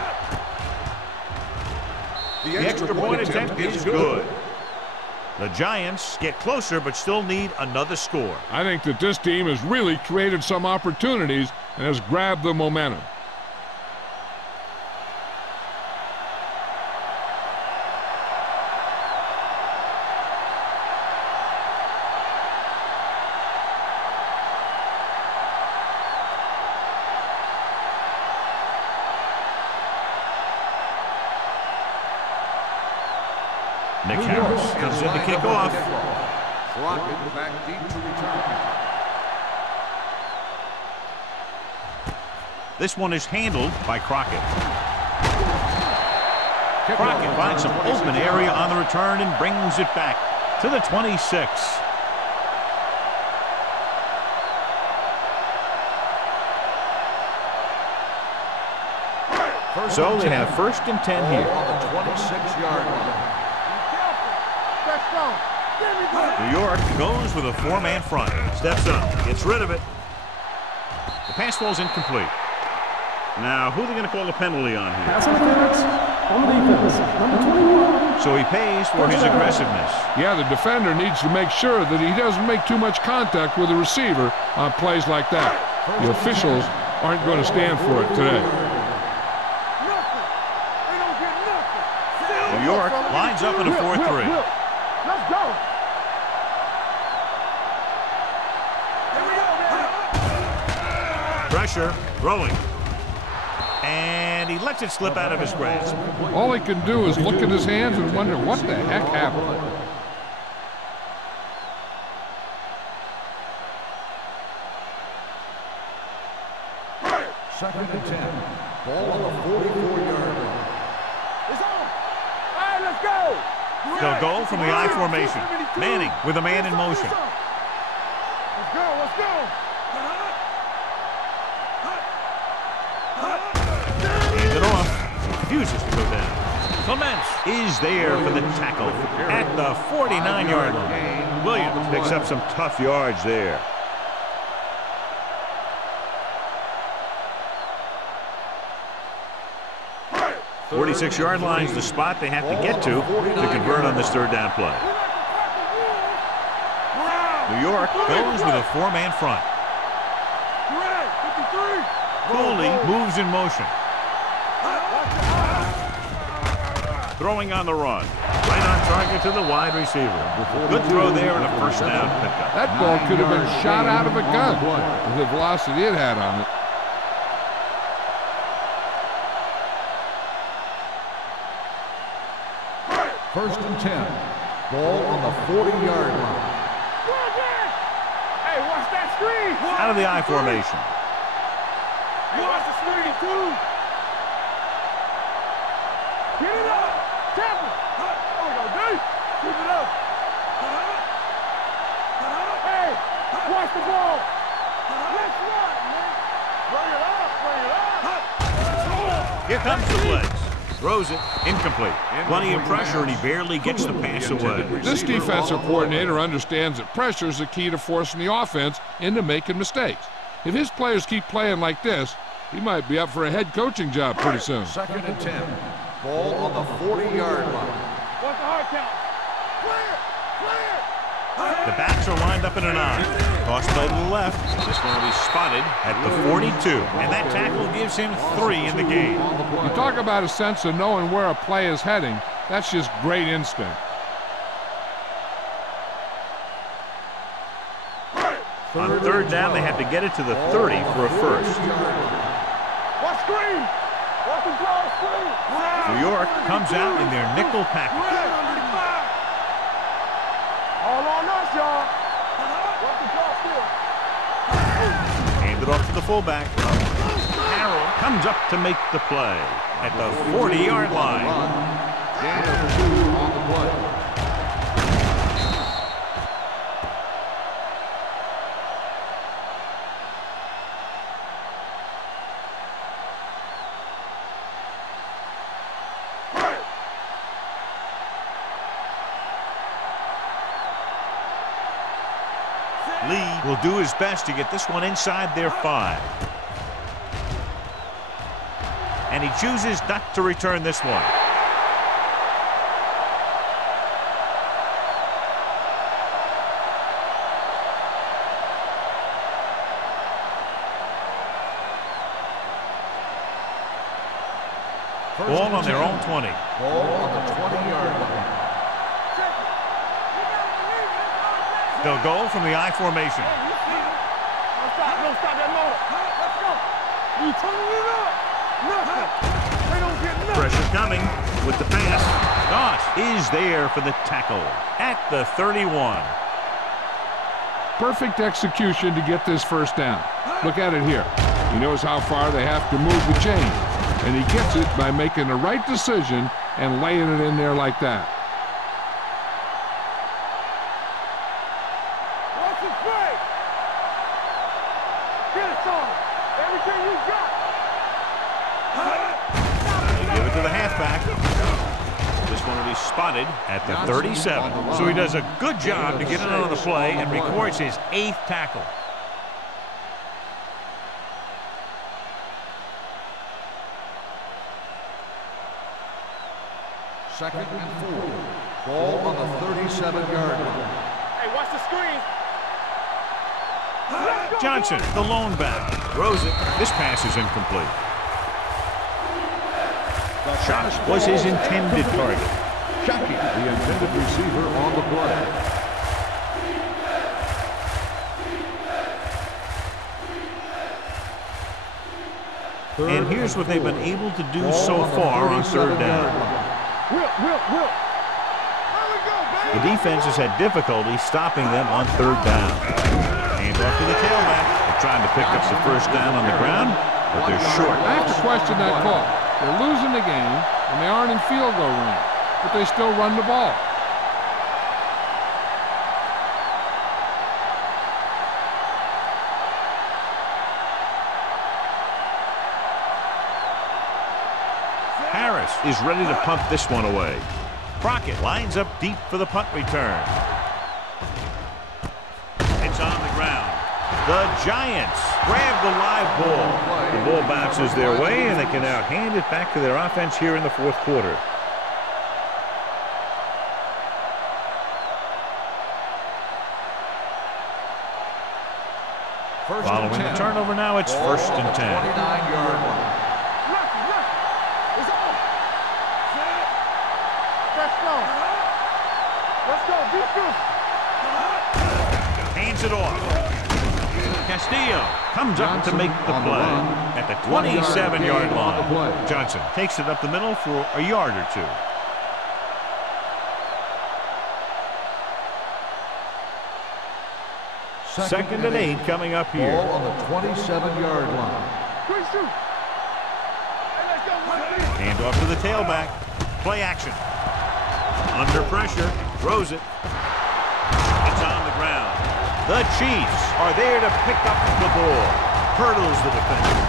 The extra point attempt is good. The Giants get closer but still need another score. I think that this team has really created some opportunities and has grabbed the momentum. Nick Harris comes in to kick off. Crockett back deep to return. This one is handled by Crockett. Crockett finds some open area on the return and brings it back to the 26. So they have first and 10 here. On the 26-yard line. New York goes with a 4-man front. Steps up, gets rid of it. The pass falls incomplete. Now, who are they going to call a penalty on here? Pass interference on the defense. Number 21. So he pays for his aggressiveness. Yeah, the defender needs to make sure that he doesn't make too much contact with the receiver on plays like that. The officials aren't going to stand for it today. New York lines up in a 4-3. Let's go. Pressure, throwing. And he lets it slip out of his grasp. All he can do is look at his hands and wonder what the heck happened. Second and 10. Ball on the 44-yard line. It's on. All right, let's go. They'll go from the I formation. Manning with a man in motion. Let's go, let's go. Hands it off. Refuses to go down. Clements is there for the tackle at the 49-yard line. Williams picks up some tough yards there. The 46-yard line is the spot they have to get to convert on this third down play. New York goes with a four-man front. Cooley moves in motion. Throwing on the run. Right on target to the wide receiver. Good throw there and a first down pickup. That ball could have been shot out of a gun with the velocity it had on it. First and 10. Ball on the 40-yard line. Hey, watch that screen. Out of the I formation. Hey, watch the screen, too. Get it up. Temple. There we go, D. Keep it up. Hey, watch the ball. Let's run, man. Bring it up, bring it up. Here comes the blitz. Throws it, incomplete. Plenty of pressure, and he barely gets the pass away. This defensive coordinator understands that pressure is the key to forcing the offense into making mistakes. If his players keep playing like this, he might be up for a head coaching job pretty soon. Second and 10. Ball on the 40-yard line. What's the hard count? Clear! Clear! The backs are lined up in an I. Cross play to the left. This one will be spotted at the 42. And that tackle gives him 3 in the game. You talk about a sense of knowing where a play is heading. That's just great instinct. On third down, they have to get it to the 30 for a first. Watch screen! Watch the draw screen! New York comes out in their nickel package. All on us, y'all. Watch the draw still. Hand it off to the fullback. Harrell comes up to make the play at the 40-yard line. Gain of 2 on the play. Lee will do his best to get this one inside their 5. And he chooses not to return this one. Ball on their own 20. Ball on the 20-yard line. They'll go from the I formation. Don't stop that motor. Let's go. You turning it up. Nothing. They don't get nothing. Pressure coming with the pass. Goss is there for the tackle at the 31. Perfect execution to get this first down. Look at it here. He knows how far they have to move the chain. And he gets it by making the right decision and laying it in there like that. Watch it play. Get it, son. Everything you got. They give it to the halfback. This one will be spotted at the 37. So he does a good job to get it on the play and records his 8th tackle. Second and 4. Ball on the 37-yard line. Hey, watch the screen. Johnson, the lone back, throws it. This pass is incomplete. Shot was his intended target. Shockey, the intended receiver on the play. And here's what they've been able to do so far on third down. Will. The defense has had difficulty stopping them on third down. Hand off to the tailback. They're trying to pick up the first down on the ground. but they're short. I have to question that call. They're losing the game, and they aren't in field goal range, but they still run the ball. Harris is ready to punt this one away. Crockett lines up deep for the punt return. It's on the ground. The Giants grab the live ball. The ball bounces their way, and they can now hand it back to their offense here in the fourth quarter. Following the turnover now, it's first and 10. 29-yard line. Let's go. Defense. Hands it off. Castillo comes up to make the play at the 27-yard line. Johnson takes it up the middle for a yard or two. Second and 8 coming up here. Ball on the 27-yard line. Hand off to the tailback. Play action. Under pressure. Throws it. It's on the ground. The Chiefs are there to pick up the ball. Hurdles the defender.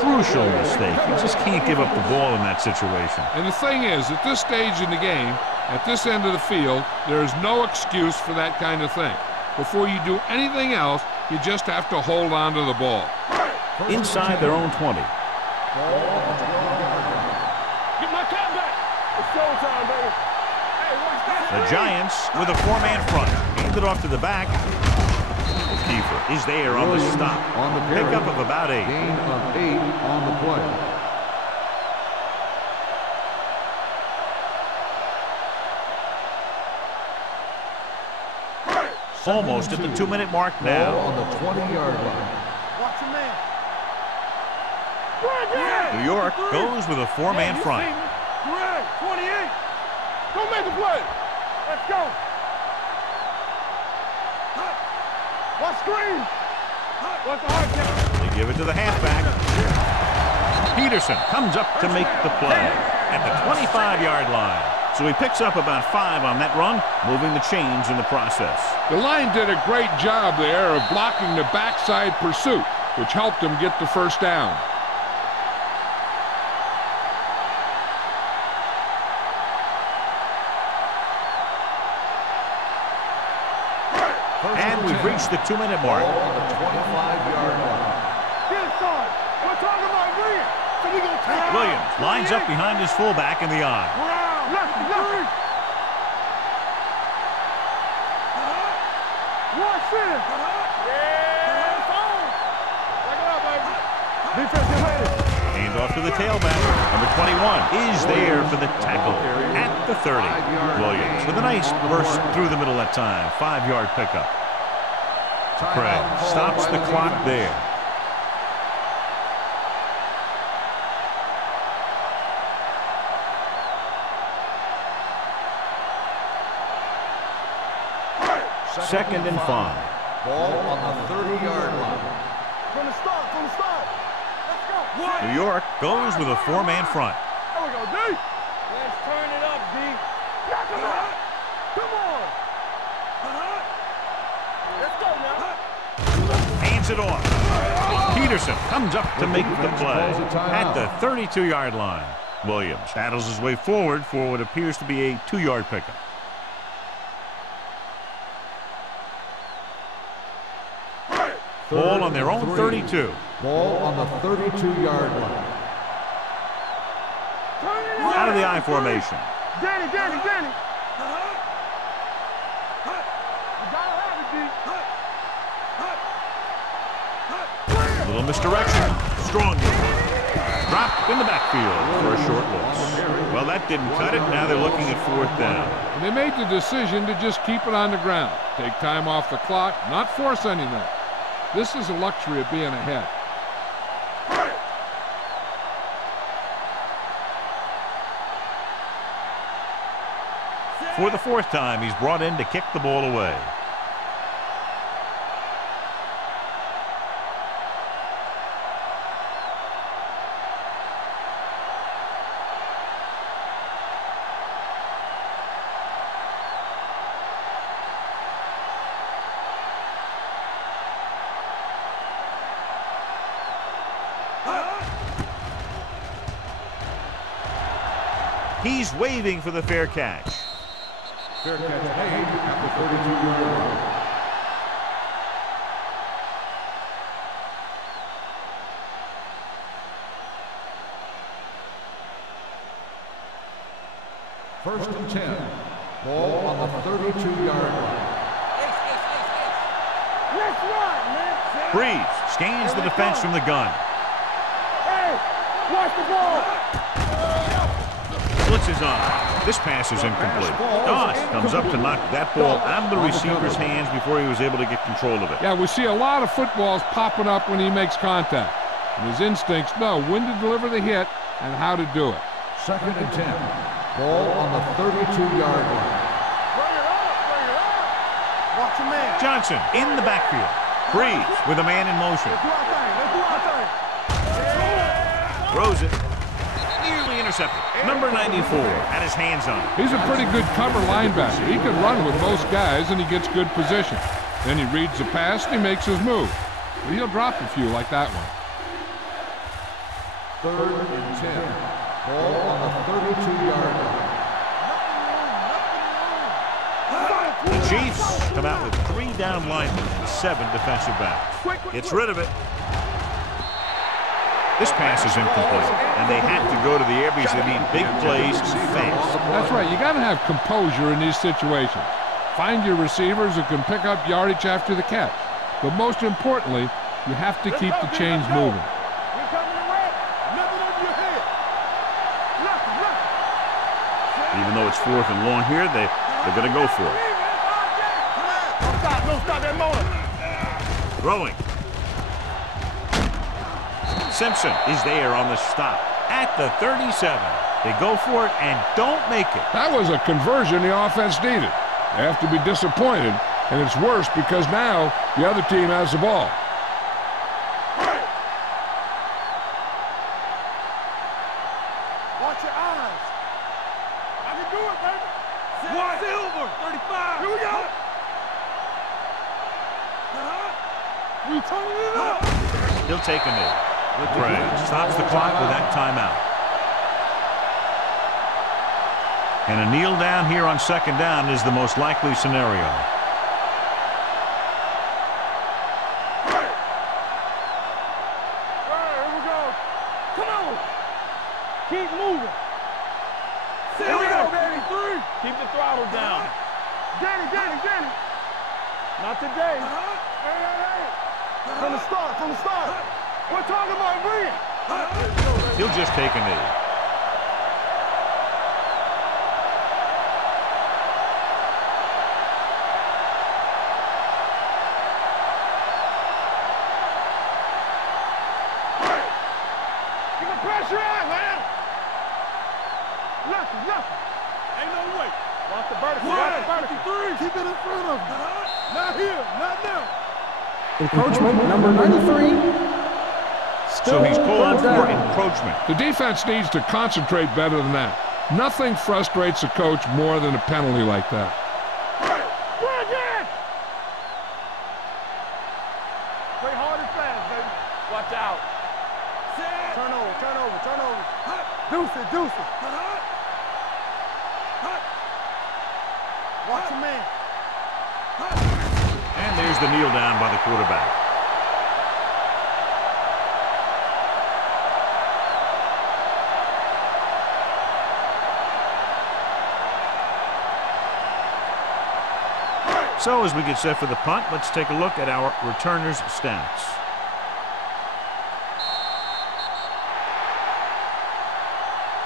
Crucial mistake. You just can't give up the ball in that situation. And the thing is, at this stage in the game, at this end of the field, there is no excuse for that kind of thing. Before you do anything else, you just have to hold on to the ball. Inside their own 20. Get my cat back. It's showtime, baby. Hey, watch that. The Giants with a four-man front. Hand it off to the back. Kiefer is there on the stop. On the carry. Pickup of about 8. Gain of 8 on the play. Almost at the 2-minute mark now. Ball on the 20-yard line. Watch your man. New York goes with a four-man front. Greg, 28. Go make the play. Let's go. Watch screen. Watch the hard count. They give it to the halfback. Peterson comes up to make the play at the 25-yard line. So he picks up about 5 on that run, moving the chains in the process. The line did a great job there of blocking the backside pursuit, which helped them get the first down. And we've reached the 2-minute mark. Ball on the 25-yard line. Get it started. We're talking about Williams. So we gonna take it. Williams lines up behind his fullback in the eye. Lefty. One center. Yeah, it's on. Check it out, baby. Defense, get ready. Hand off to the tailback. Number 21 is there for the tackle at the 30. Williams with a nice burst through the middle that time. 5-yard pickup. Craig stops the clock there. Second and 5. Ball on the 30-yard line. From the start. Let's go. New York goes with a four-man front. There we go, D. Let's turn it up, D. Knock him out. Come on. Let's go now. Hands it off. Peterson comes up to make the play at the 32-yard line. Williams battles his way forward for what appears to be a 2-yard pickup. Ball on their own 32. Ball on the 32-yard line. Out of the I formation. Danny. You gotta have it, D. Little misdirection. Strong move. Dropped in the backfield for a short loss. Well, that didn't cut it. Now they're looking at 4th down. And they made the decision to just keep it on the ground. Take time off the clock, not force anything. This is a luxury of being ahead. For the 4th time, he's brought in to kick the ball away. He's waving for the fair catch. Fair catch made at the 32-yard line. First and 10. Ball on the 32-yard line. Let's run, man. Breeze scans the defense from the gun. Hey, watch the ball. Blitz is on. This pass is incomplete. Doss comes up to knock that ball out of the receiver's hands before he was able to get control of it. Yeah, we see a lot of footballs popping up when he makes contact. And his instincts know when to deliver the hit and how to do it. Second and 10. Ball on the 32-yard line. Bring it up. Watch your man. Johnson in the backfield. Breeze with a man in motion. Let's do our thing. Throws it. Nearly intercepted. Number 94 had his hands on it. He's a pretty good cover linebacker. He can run with most guys, and he gets good position. Then he reads the pass, and he makes his move. But he'll drop a few like that one. Third and 10. Ball on the 32-yard line. The Chiefs come out with 3 down linemen and 7 defensive backs. Gets rid of it. This pass is incomplete, and they have to go to the air because they need big plays fast. That's right. You got to have composure in these situations. Find your receivers who can pick up yardage after the catch. But most importantly, you have to keep the chains moving. Even though it's 4th and long here, they're going to go for it. Don't stop that motor. Throwing. Simpson is there on the stop at the 37. They go for it and don't make it. That was a conversion the offense needed. They have to be disappointed, and it's worse because now the other team has the ball. Watch your eyes. I can do it, baby. Silver. 35. Here we go. We turning it up. He'll take a knee. Gray stops the clock with that timeout. And a kneel down here on 2nd down is the most likely scenario. Here we go. Come on. Keep moving. Here we go, baby. 3. Keep the throttle down. Danny. Not today. Hey. From the start. We're talking about bring it. He'll just take a knee. Keep the pressure on, man. Nothing. Ain't no way. Watch the vertical. Keep it in front of him. Not here. Not now. Encroachment number 93. So he's called for encroachment. The defense needs to concentrate better than that. Nothing frustrates a coach more than a penalty like that. Play hard and fast, baby. Watch out. Turn over. Deuce it. Watch your man. And there's the kneel down by the quarterback. So as we get set for the punt, let's take a look at our returners' stats.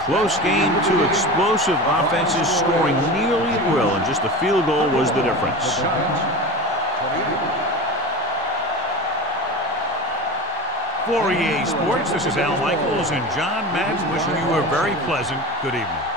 Close game, 2 explosive offenses scoring nearly at will, and just a field goal was the difference. For EA Sports, this is Al Michaels and John Madden wishing you a very pleasant good evening.